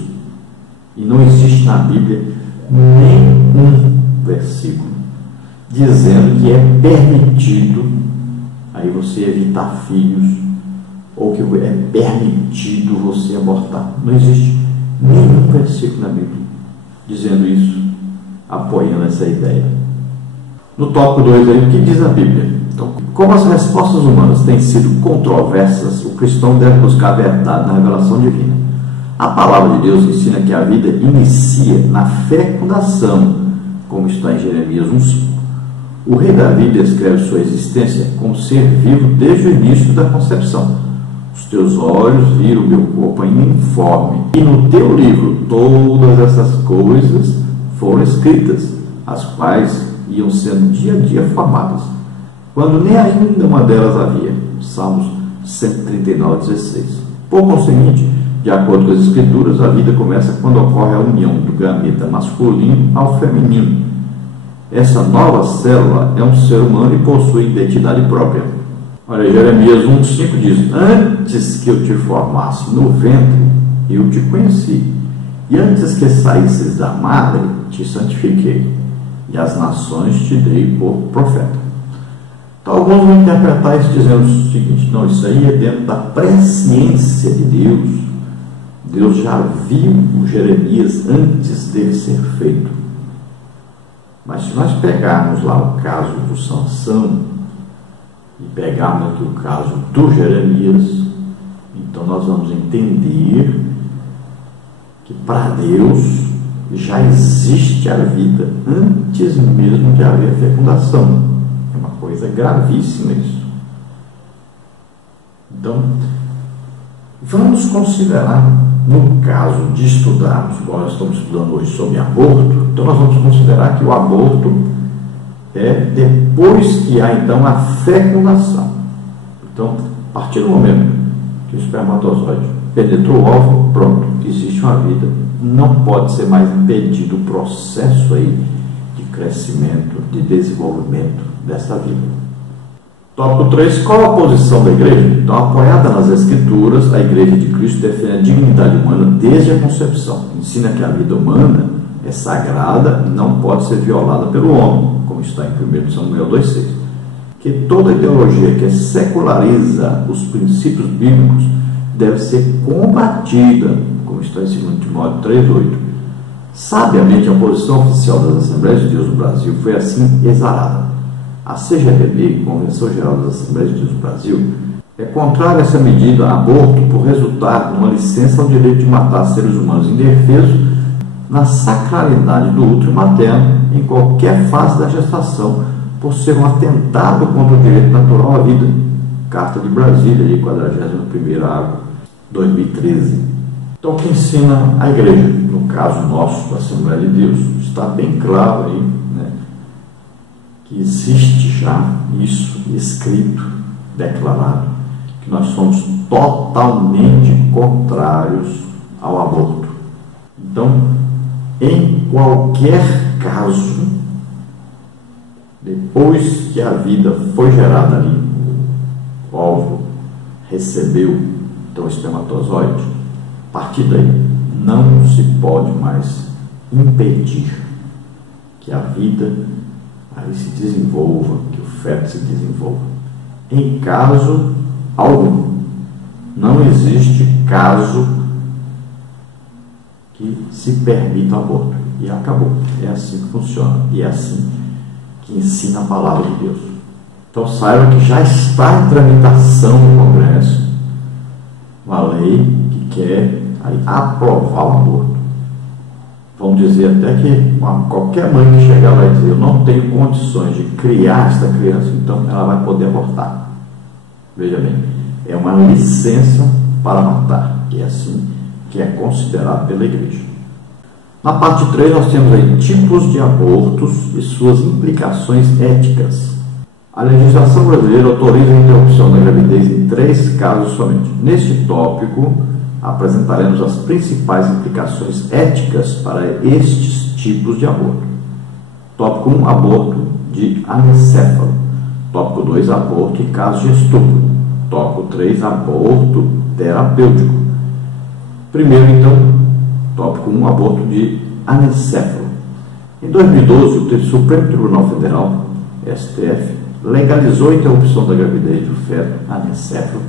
e não existe na Bíblia nenhum versículo dizendo que é permitido aí você evitar filhos ou que é permitido você abortar. Não existe nenhum versículo na Bíblia dizendo isso, apoiando essa ideia. No tópico 2 aí, o que diz a Bíblia? Então, como as respostas humanas têm sido controversas, o cristão deve buscar a verdade na revelação divina. A palavra de Deus ensina que a vida inicia na fecundação, como está em Jeremias 1:5. O rei Davi descreve sua existência como ser vivo desde o início da concepção. Os teus olhos viram o meu corpo ainda informe, e no teu livro todas essas coisas foram escritas, as quais iam sendo dia a dia formadas, quando nem ainda uma delas havia. Salmos 139:16. Por conseguinte, de acordo com as Escrituras, a vida começa quando ocorre a união do gameta masculino ao feminino. Essa nova célula é um ser humano e possui identidade própria. Olha, Jeremias 1:5 diz: antes que eu te formasse no ventre, eu te conheci, e antes que saísses da madre, te santifiquei, e as nações te dei por profeta. Então, alguns vão interpretar isso dizendo o seguinte: não, isso aí é dentro da presciência de Deus. Deus já viu o Jeremias antes dele ser feito. Mas se nós pegarmos lá o caso do Sansão e pegarmos aqui o caso do Jeremias, então nós vamos entender que para Deus já existe a vida antes mesmo de haver fecundação. É uma coisa gravíssima isso. Então, vamos considerar, no caso de estudarmos, igual nós estamos estudando hoje sobre aborto, então nós vamos considerar que o aborto é depois que há então a fecundação. Então, a partir do momento que o espermatozoide penetrou o óvulo, pronto, existe uma vida. Não pode ser mais impedido o processo aí de crescimento, de desenvolvimento dessa vida. Tópico 3. Qual a posição da igreja? Então, apoiada nas Escrituras, a Igreja de Cristo defende a dignidade humana desde a concepção. Ensina que a vida humana é sagrada e não pode ser violada pelo homem, como está em 1 Samuel 2:6. Que toda ideologia que seculariza os princípios bíblicos deve ser combatida, como está em 2 Timóteo 3:8. Sabiamente, a posição oficial das Assembleias de Deus no Brasil foi assim exarada. A CGPB, Convenção Geral das Assembleias de Deus do Brasil, é contrária a essa medida a aborto por resultar numa licença ao direito de matar seres humanos indefesos na sacralidade do útero materno em qualquer fase da gestação, por ser um atentado contra o direito natural à vida. Carta de Brasília, de 41ª, 2013. Então, o que ensina a igreja, no caso nosso, da Assembleia de Deus, está bem claro aí, né, que existe já isso escrito, declarado, que nós somos totalmente contrários ao aborto. Então, em qualquer caso, depois que a vida foi gerada ali, o óvulo recebeu então o espermatozoide, a partir daí não se pode mais impedir que a vida aí se desenvolva, que o feto se desenvolva. Em caso algum, não existe caso que se permita o aborto. E acabou. É assim que funciona. E é assim que ensina a palavra de Deus. Então saiba que já está em tramitação no Congresso uma lei que quer aí aprovar o aborto. Vamos dizer até que qualquer mãe que chegar vai dizer: eu não tenho condições de criar esta criança, então ela vai poder abortar. Veja bem, é uma licença para matar, e é assim que é considerado pela igreja. Na parte 3 nós temos aí tipos de abortos e suas implicações éticas. A legislação brasileira autoriza a interrupção da gravidez em 3 casos somente. Neste tópico, apresentaremos as principais implicações éticas para estes tipos de aborto. Tópico 1, aborto de anencéfalo. Tópico 2, aborto em casos de estupro. Tópico 3, aborto terapêutico. Primeiro, então, tópico 1, aborto de anencéfalo. Em 2012, o Supremo Tribunal Federal, STF, legalizou a interrupção da gravidez do feto anencéfalo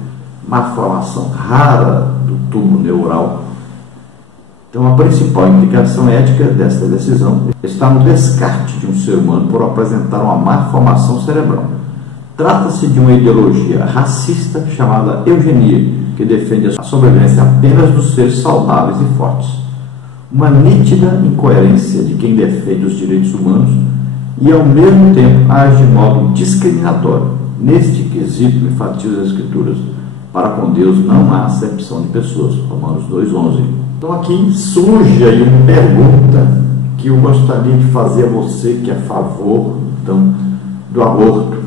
malformação rara do tubo neural. Então, a principal implicação ética desta decisão está no descarte de um ser humano por apresentar uma malformação cerebral. Trata-se de uma ideologia racista chamada eugenia, que defende a sobrevivência apenas dos seres saudáveis e fortes. Uma nítida incoerência de quem defende os direitos humanos e, ao mesmo tempo, age de modo discriminatório. Neste quesito, enfatiza as Escrituras: para com Deus não há acepção de pessoas. Romanos 2,11. Então aqui surge aí uma pergunta que eu gostaria de fazer a você que é a favor, então, do aborto.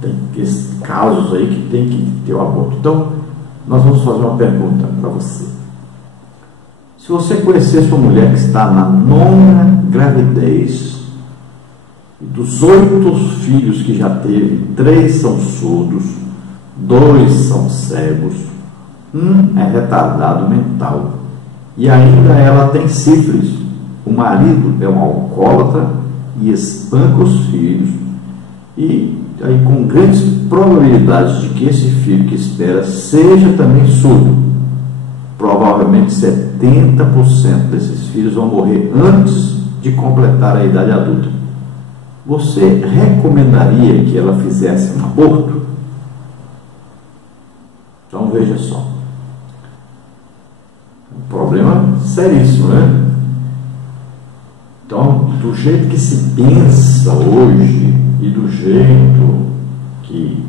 Tem casos aí que tem que ter o aborto. Então, nós vamos fazer uma pergunta para você. Se você conhecesse uma mulher que está na 9ª gravidez, e dos 8 filhos que já teve, 3 são surdos, 2 são cegos, 1 é retardado mental, e ainda ela tem sífilis, o marido é um alcoólatra e espanca os filhos, e aí com grandes probabilidades de que esse filho que espera seja também surdo. Provavelmente 70% desses filhos vão morrer antes de completar a idade adulta. Você recomendaria que ela fizesse um aborto? Então veja só. Um problema seríssimo, né? Então, do jeito que se pensa hoje e do jeito que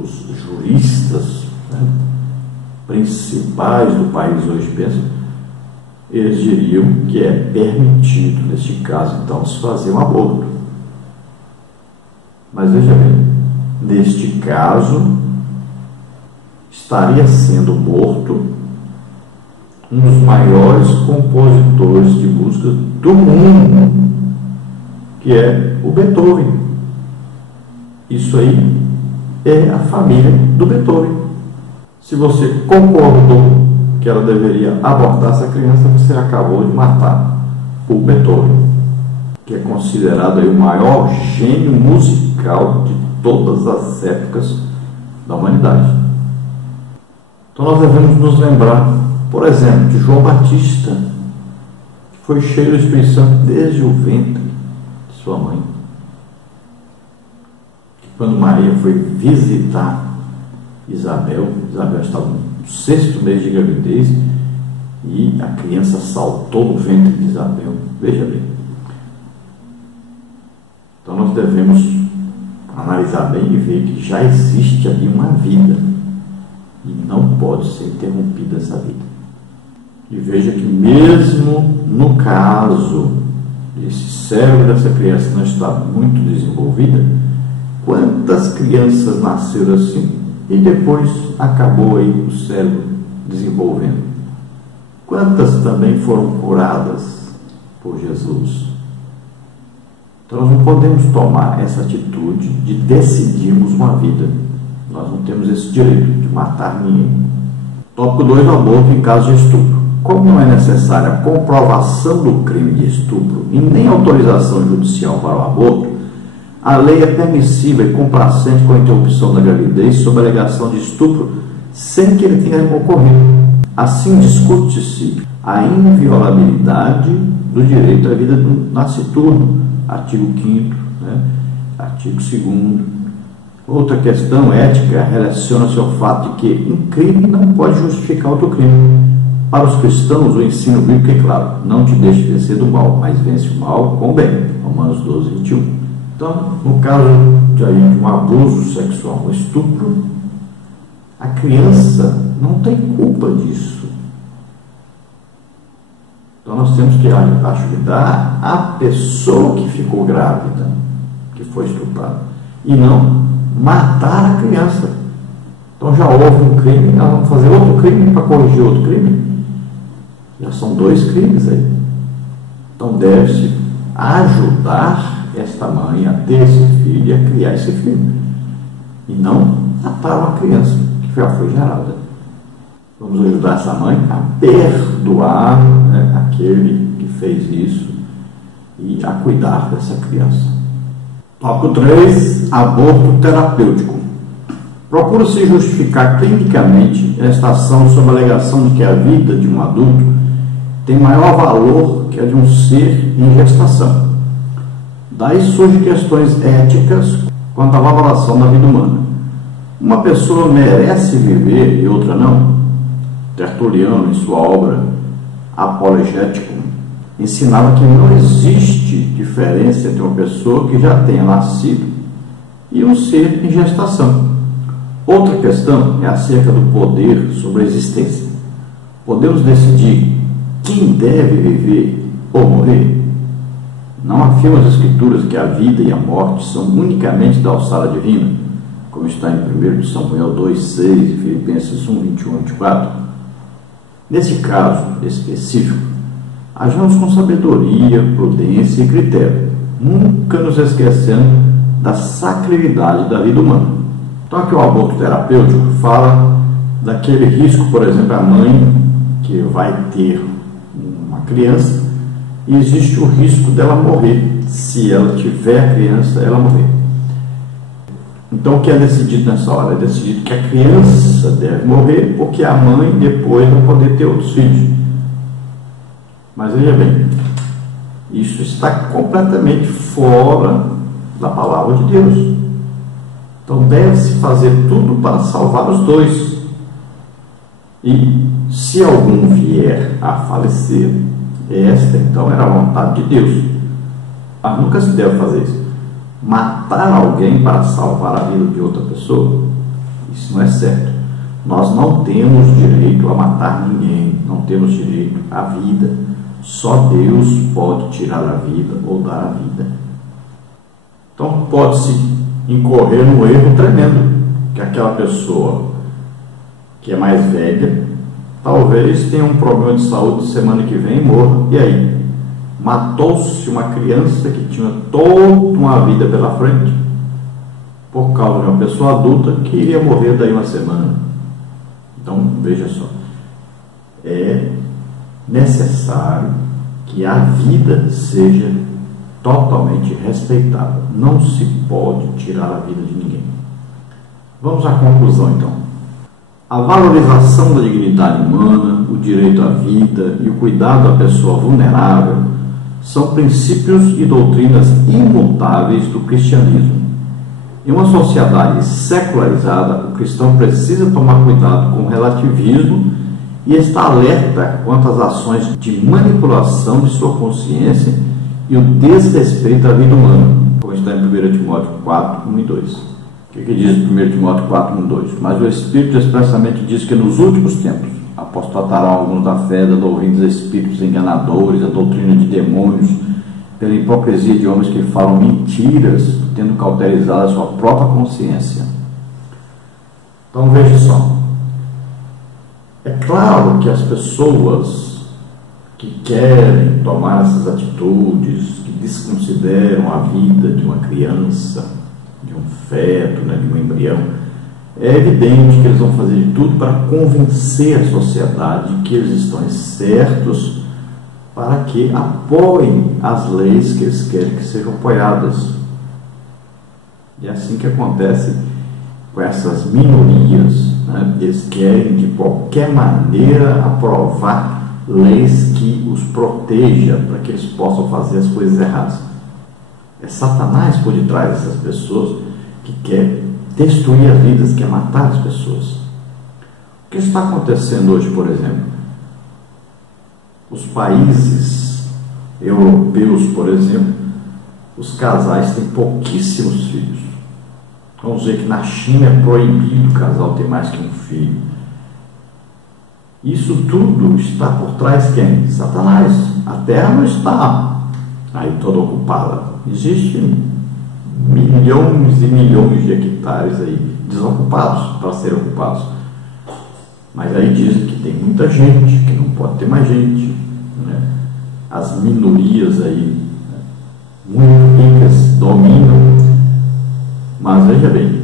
os juristas, né, principais do país hoje pensam, eles diriam que é permitido, neste caso, então, se fazer um aborto. Mas veja bem, neste caso, estaria sendo morto um dos maiores compositores de música do mundo, que é o Beethoven. Isso aí é a família do Beethoven. Se você concordou que ela deveria abortar essa criança, você acabou de matar o Beethoven, que é considerado aí o maior gênio musical de todas as épocas da humanidade. Então nós devemos nos lembrar, por exemplo, de João Batista, que foi cheio do Espírito Santo desde o ventre de sua mãe. Quando Maria foi visitar Isabel estava no 6º mês de gravidez e a criança saltou no ventre de Isabel. Veja bem. Então nós devemos analisar bem e ver que já existe ali uma vida e não pode ser interrompida essa vida. E veja que mesmo no caso desse cérebro dessa criança não estar muito desenvolvida, quantas crianças nasceram assim e depois acabou aí o cérebro desenvolvendo? Quantas também foram curadas por Jesus? Então nós não podemos tomar essa atitude de decidirmos uma vida. Nós não temos esse direito de matar ninguém. Tópico 2, o aborto em caso de estupro. Como não é necessária a comprovação do crime de estupro e nem autorização judicial para o aborto, a lei é permissiva e complacente com a interrupção da gravidez sob a alegação de estupro sem que ele tenha ocorrido. Assim discute-se a inviolabilidade do direito à vida do nasciturno, artigo 5º, né? Artigo 2º. Outra questão ética relaciona-se ao fato de que um crime não pode justificar outro crime. Para os cristãos, o ensino bíblico é claro: não te deixe vencer do mal, mas vence o mal com o bem. Romanos 12:21. Então, no caso de um abuso sexual, um estupro, a criança não tem culpa disso. Então nós temos que ajudar a pessoa que ficou grávida, que foi estuprada, e não matar a criança. Então já houve um crime, nós vamos fazer outro crime para corrigir outro crime. Já são 2 crimes aí. Então deve-se ajudar esta mãe a ter esse filho e a criar esse filho, e não matar uma criança que já foi gerada. Vamos ajudar essa mãe a perdoar, né, aquele que fez isso e a cuidar dessa criança. Tópico 3, aborto terapêutico. Procura-se justificar clinicamente esta ação sob a alegação de que a vida de um adulto tem maior valor que a de um ser em gestação. Daí surgem questões éticas quanto à valoração da vida humana. Uma pessoa merece viver e outra não? Tertuliano, em sua obra Apologético, ensinava que não existe diferença entre uma pessoa que já tenha nascido e um ser em gestação. Outra questão é acerca do poder sobre a existência. Podemos decidir quem deve viver ou morrer? Não afirma as Escrituras que a vida e a morte são unicamente da alçada divina, como está em 1 Samuel 2,6 e Filipenses 1:21 e 24. Nesse caso específico, agimos com sabedoria, prudência e critério, nunca nos esquecendo da sacralidade da vida humana. Então aqui o aborto terapêutico fala daquele risco, por exemplo, a mãe que vai ter uma criança e existe o risco dela morrer. Se ela tiver a criança, ela morrer. Então o que é decidido nessa hora? É decidido que a criança deve morrer porque a mãe depois vai poder ter outros filhos. Mas veja bem, isso está completamente fora da palavra de Deus. Então deve-se fazer tudo para salvar os dois. E se algum vier a falecer, esta então era a vontade de Deus. Mas nunca se deve fazer isso. Matar alguém para salvar a vida de outra pessoa, isso não é certo. Nós não temos direito a matar ninguém, não temos direito à vida. Só Deus pode tirar a vida ou dar a vida. Então pode-se incorrer num erro tremendo, que aquela pessoa que é mais velha talvez tenha um problema de saúde semana que vem e morra. E aí? Matou-se uma criança que tinha toda uma vida pela frente por causa de uma pessoa adulta que iria morrer daí uma semana. Então veja só, é necessário que a vida seja totalmente respeitada. Não se pode tirar a vida de ninguém. Vamos à conclusão então. A valorização da dignidade humana, o direito à vida e o cuidado à pessoa vulnerável são princípios e doutrinas imutáveis do cristianismo. Em uma sociedade secularizada, o cristão precisa tomar cuidado com o relativismo e está alerta quanto às ações de manipulação de sua consciência e o desrespeito à vida humana, como está em 1 Timóteo 4, 1 e 2. O que diz 1 Timóteo 4, 1 e 2? Mas o Espírito expressamente diz que nos últimos tempos apostatarão alguns da fé, dando ouvidos a espíritos enganadores, a doutrina de demônios, pela hipocrisia de homens que falam mentiras, tendo cauterizado a sua própria consciência. Então veja só, é claro que as pessoas que querem tomar essas atitudes, que desconsideram a vida de uma criança, de um feto, de um embrião, é evidente que eles vão fazer de tudo para convencer a sociedade que eles estão certos, para que apoiem as leis que eles querem que sejam apoiadas. E é assim que acontece com essas minorias, né? Eles querem de qualquer maneira aprovar leis que os protejam para que eles possam fazer as coisas erradas. É Satanás por detrás dessas pessoas que quer destruir as vidas, quer matar as pessoas. O que está acontecendo hoje, por exemplo? Os países europeus, por exemplo, os casais têm pouquíssimos filhos. Vamos dizer que na China é proibido o casal ter mais que um filho. Isso tudo está por trás de quem? Satanás. A terra não está aí toda ocupada. Existem milhões e milhões de hectares aí desocupados para serem ocupados. Mas aí dizem que tem muita gente, que não pode ter mais gente, né? As minorias aí, né, muito ricas, dominam. Mas veja bem,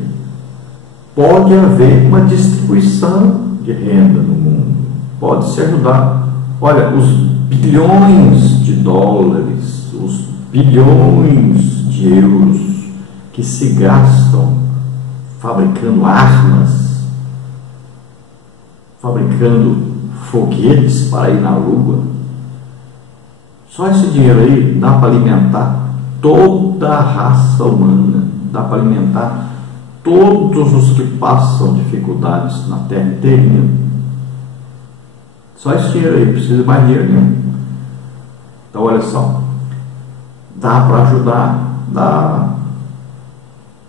pode haver uma distribuição de renda no mundo, pode se ajudar. Olha, os bilhões de dólares, os bilhões de euros que se gastam fabricando armas, fabricando foguetes para ir na Lua. Só esse dinheiro aí dá para alimentar toda a raça humana, dá para alimentar todos os que passam dificuldades na terra inteirinha. Só esse dinheiro aí, precisa mais dinheiro nenhum. Então olha só, dá para ajudar, dá.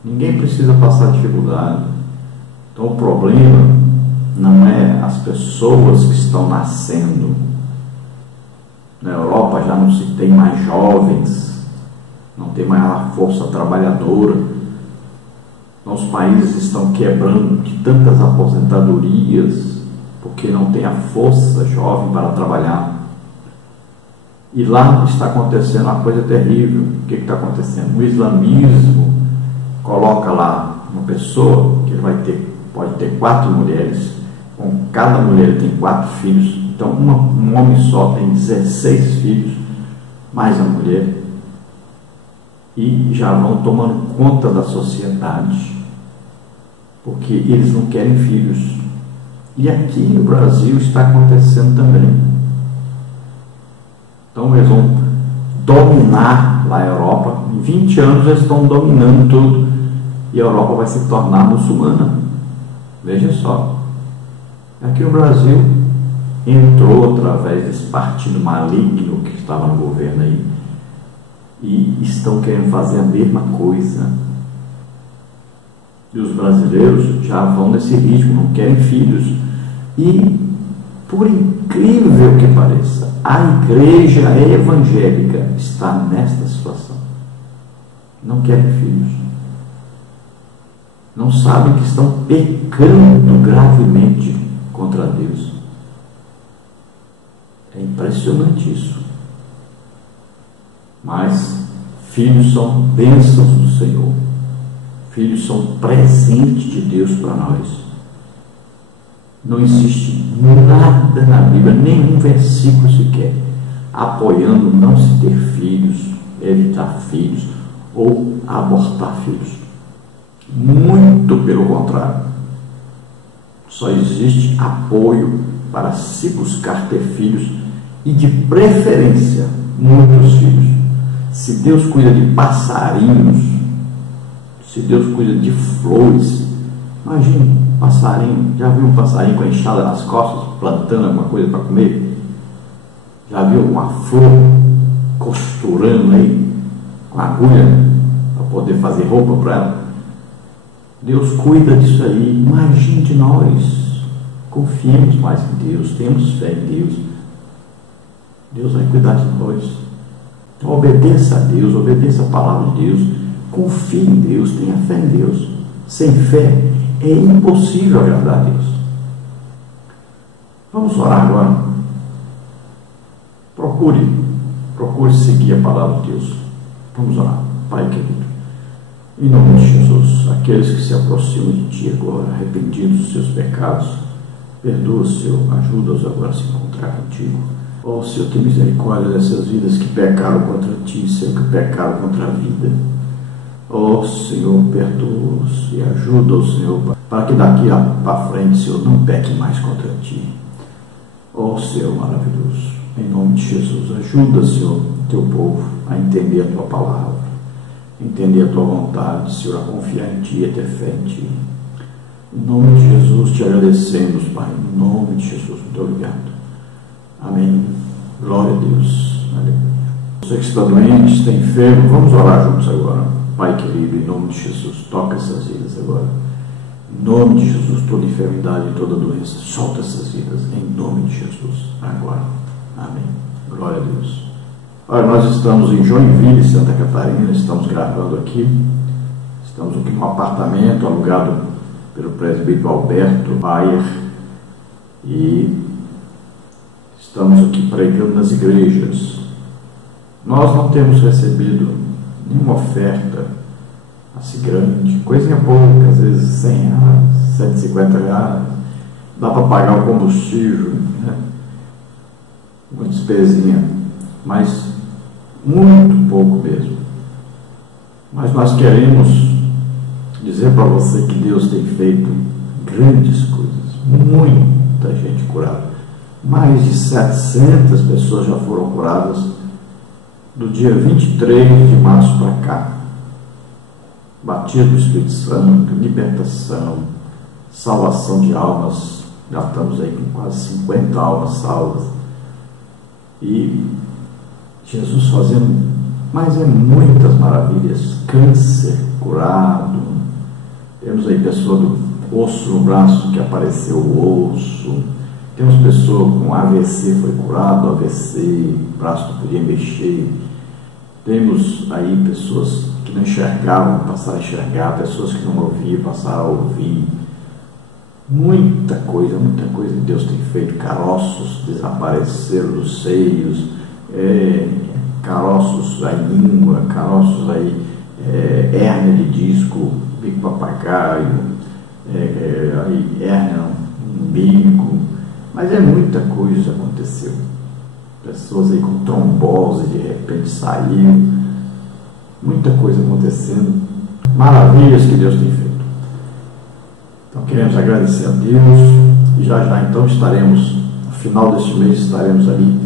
Ninguém precisa passar dificuldade. Então o problema não é as pessoas que estão nascendo. Na Europa já não se tem mais jovens, não tem mais a força trabalhadora. Então, os países estão quebrando de tantas aposentadorias, porque não tem a força jovem para trabalhar. E lá está acontecendo uma coisa terrível. O que está acontecendo? O islamismo coloca lá uma pessoa que pode ter 4 mulheres, com cada mulher tem 4 filhos. Então um homem só tem 16 filhos, mais a mulher, e já vão tomando conta da sociedade, porque eles não querem filhos. E aqui no Brasil está acontecendo também. Então eles vão dominar lá a Europa. Em 20 anos eles estão dominando tudo, e a Europa vai se tornar muçulmana. Veja só, aqui no Brasil entrou através desse partido maligno que estava no governo aí, e estão querendo fazer a mesma coisa. E os brasileiros já vão nesse ritmo, não querem filhos. E, por incrível que pareça, a igreja evangélica está nesta situação. Não querem filhos. Não sabem que estão pecando gravemente contra Deus. É impressionante isso. Mas filhos são bênçãos do Senhor. Filhos são presente de Deus para nós. Não existe nada na Bíblia, nenhum versículo sequer, apoiando não se ter filhos, evitar filhos ou abortar filhos. Muito pelo contrário. Só existe apoio para se buscar ter filhos, e de preferência muitos filhos. Se Deus cuida de passarinhos, se Deus cuida de flores, imagine passarinho. Já viu um passarinho com a enxada nas costas plantando alguma coisa para comer? Já viu uma flor costurando aí com agulha para poder fazer roupa para ela? Deus cuida disso aí. Imagine de nós. Confiemos mais em Deus, temos fé em Deus. Deus vai cuidar de nós. Então obedeça a Deus, obedeça a palavra de Deus, confie em Deus, tenha fé em Deus. Sem fé é impossível agradar a Deus. Vamos orar agora. Procure seguir a palavra de Deus. Vamos orar. Pai querido, em nome de Jesus, aqueles que se aproximam de Ti agora, arrependidos dos seus pecados, perdoa, Senhor, ajuda-os agora a se encontrar contigo. Ó Senhor, tem misericórdia dessas vidas que pecaram contra Ti, Senhor, que pecaram contra a vida. Ó Senhor, perdoa-os e ajuda-os, Senhor, para que daqui para frente, Senhor, não peque mais contra Ti. Ó Senhor maravilhoso, em nome de Jesus, ajuda, Senhor, Teu povo a entender a Tua palavra, entender a Tua vontade, Senhor, a confiar em Ti e a ter fé em Ti. Em nome de Jesus, Te agradecemos, Pai, em nome de Jesus, muito obrigado. Amém. Glória a Deus. Aleluia. Você que está doente, está enfermo, vamos orar juntos agora. Pai querido, em nome de Jesus, toca essas vidas agora. Em nome de Jesus, toda enfermidade, toda doença, solta essas vidas, em nome de Jesus, agora. Amém. Glória a Deus. Olha, nós estamos em Joinville, Santa Catarina, estamos gravando aqui. Estamos aqui num apartamento alugado pelo presbítero Alberto Bayer, e estamos aqui pregando nas igrejas. Nós não temos recebido nenhuma oferta assim grande, coisinha pouca, às vezes 100 reais, 150 reais, dá para pagar o combustível, né? Uma despesinha, mas muito pouco mesmo. Mas nós queremos dizer para você que Deus tem feito grandes coisas, muita gente curada. Mais de 700 pessoas já foram curadas do dia 23 de março para cá. Batismo do Espírito Santo, libertação, salvação de almas. Já estamos aí com quase 50 almas salvas. E Jesus fazendo, mas muitas maravilhas. Câncer curado. Temos aí pessoa do osso no braço que apareceu o osso. Temos pessoa com AVC, foi curado, AVC, o braço não podia mexer. Temos aí pessoas que não enxergavam, passaram a enxergar, pessoas que não ouviam, passaram a ouvir. Muita coisa que Deus tem feito. Caroços desapareceram dos seios, caroços da língua, caroços aí, hérnia de disco, bico papagaio, aí hérnia no umbigo. Mas muita coisa aconteceu. Pessoas aí com trombose de repente saiu. Muita coisa acontecendo. Maravilhas que Deus tem feito. Então queremos agradecer a Deus. E já então estaremos, no final deste mês, estaremos ali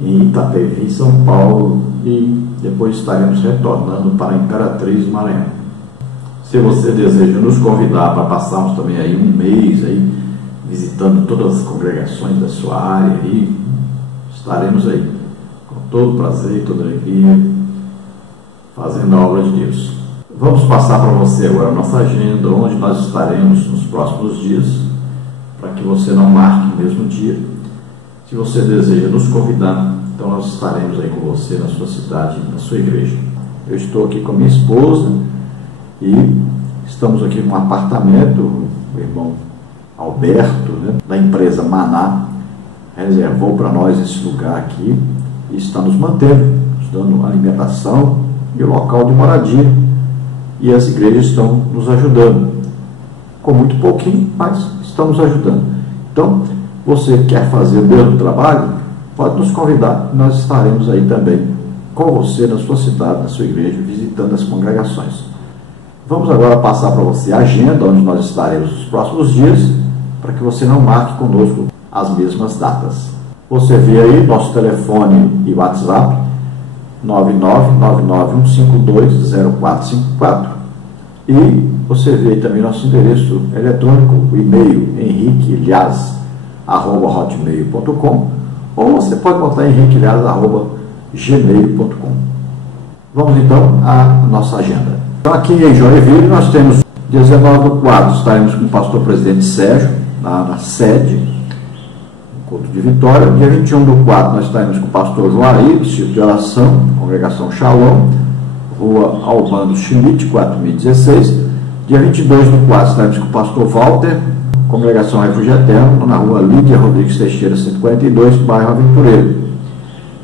em Itapevi, São Paulo. E depois estaremos retornando para a Imperatriz, Maranhão. Se você deseja nos convidar para passarmos também aí um mês aí, visitando todas as congregações da sua área, e estaremos aí com todo prazer e toda alegria fazendo a obra de Deus. Vamos passar para você agora a nossa agenda, onde nós estaremos nos próximos dias, para que você não marque o mesmo dia. Se você deseja nos convidar, então nós estaremos aí com você na sua cidade, na sua igreja. Eu estou aqui com a minha esposa e estamos aqui num apartamento. O irmão Alberto, da empresa Maná, reservou para nós esse lugar aqui e está nos mantendo, nos dando alimentação e o local de moradia. E as igrejas estão nos ajudando, com muito pouquinho, mas estão nos ajudando. Então, você quer fazer o mesmo trabalho, pode nos convidar, nós estaremos aí também com você na sua cidade, na sua igreja, visitando as congregações. Vamos agora passar para você a agenda, onde nós estaremos nos próximos dias, para que você não marque conosco as mesmas datas. Você vê aí nosso telefone e WhatsApp 99991520454 e você vê também nosso endereço eletrônico, o e-mail henriquelhaz@hotmail.com, ou você pode botar henriquelhaz@gmail.com. Vamos então à nossa agenda. Então aqui em Joinville nós temos 19/4, estaremos com o pastor presidente Sérgio na sede, no culto de Vitória. Dia 21/4 nós estaremos com o pastor João Ari, Círculo de Oração, Congregação Shalom, Rua Albano Schmidt, 4016. Dia 22/4 estaremos com o pastor Walter, Congregação Refúgio Eterno, na Rua Lídia Rodrigues Teixeira, 142, bairro Aventureiro.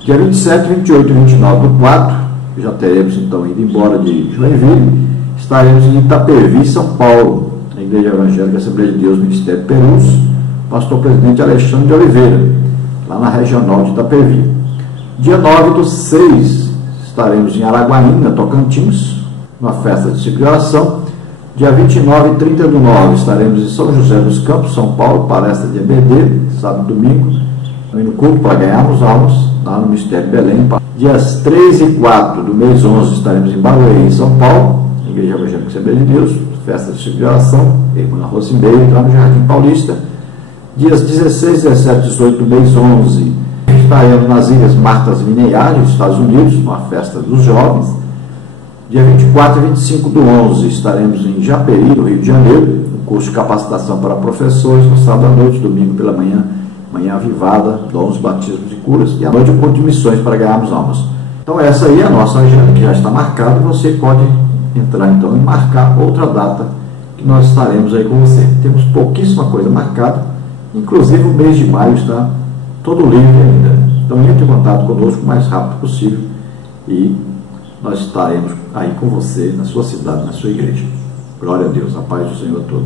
Dia 27, 28 e 29/4, já teremos então ido embora de Joinville, estaremos em Itapevi, São Paulo, na Igreja Evangélica Assembleia de Deus, Ministério Perus, pastor presidente Alexandre de Oliveira, lá na regional de Itapevi. Dia 9/6, estaremos em Araguaína, Tocantins, numa festa de ciclo de oração. Dia 29 e 30/9, estaremos em São José dos Campos, São Paulo, palestra de EBD, sábado e domingo, no culto para ganharmos almas, lá no Ministério Belém. Dias 3 e 4 do mês 11, estaremos em Barueri, em São Paulo, Igreja Evangélica Assembleia de Deus, festa de ciclo de oração, irmã Rosimbeiro, lá no Jardim Paulista. Dias 16, 17 e 18 do mês 11, estaremos nas Ilhas Martas Vineyard, nos Estados Unidos, numa festa dos jovens. Dia 24 e 25 do 11, estaremos em Japeri, no Rio de Janeiro, um curso de capacitação para professores, no sábado à noite, domingo pela manhã, manhã avivada, dons, batismos e curas, e à noite o culto de missões para ganharmos almas. Então essa aí é a nossa agenda, que já está marcada, e você pode entrar então e marcar outra data que nós estaremos aí com você. Temos pouquíssima coisa marcada, inclusive o mês de maio está todo livre ainda. Então entre em contato conosco o mais rápido possível e nós estaremos aí com você, na sua cidade, na sua igreja. Glória a Deus, a paz do Senhor a todos.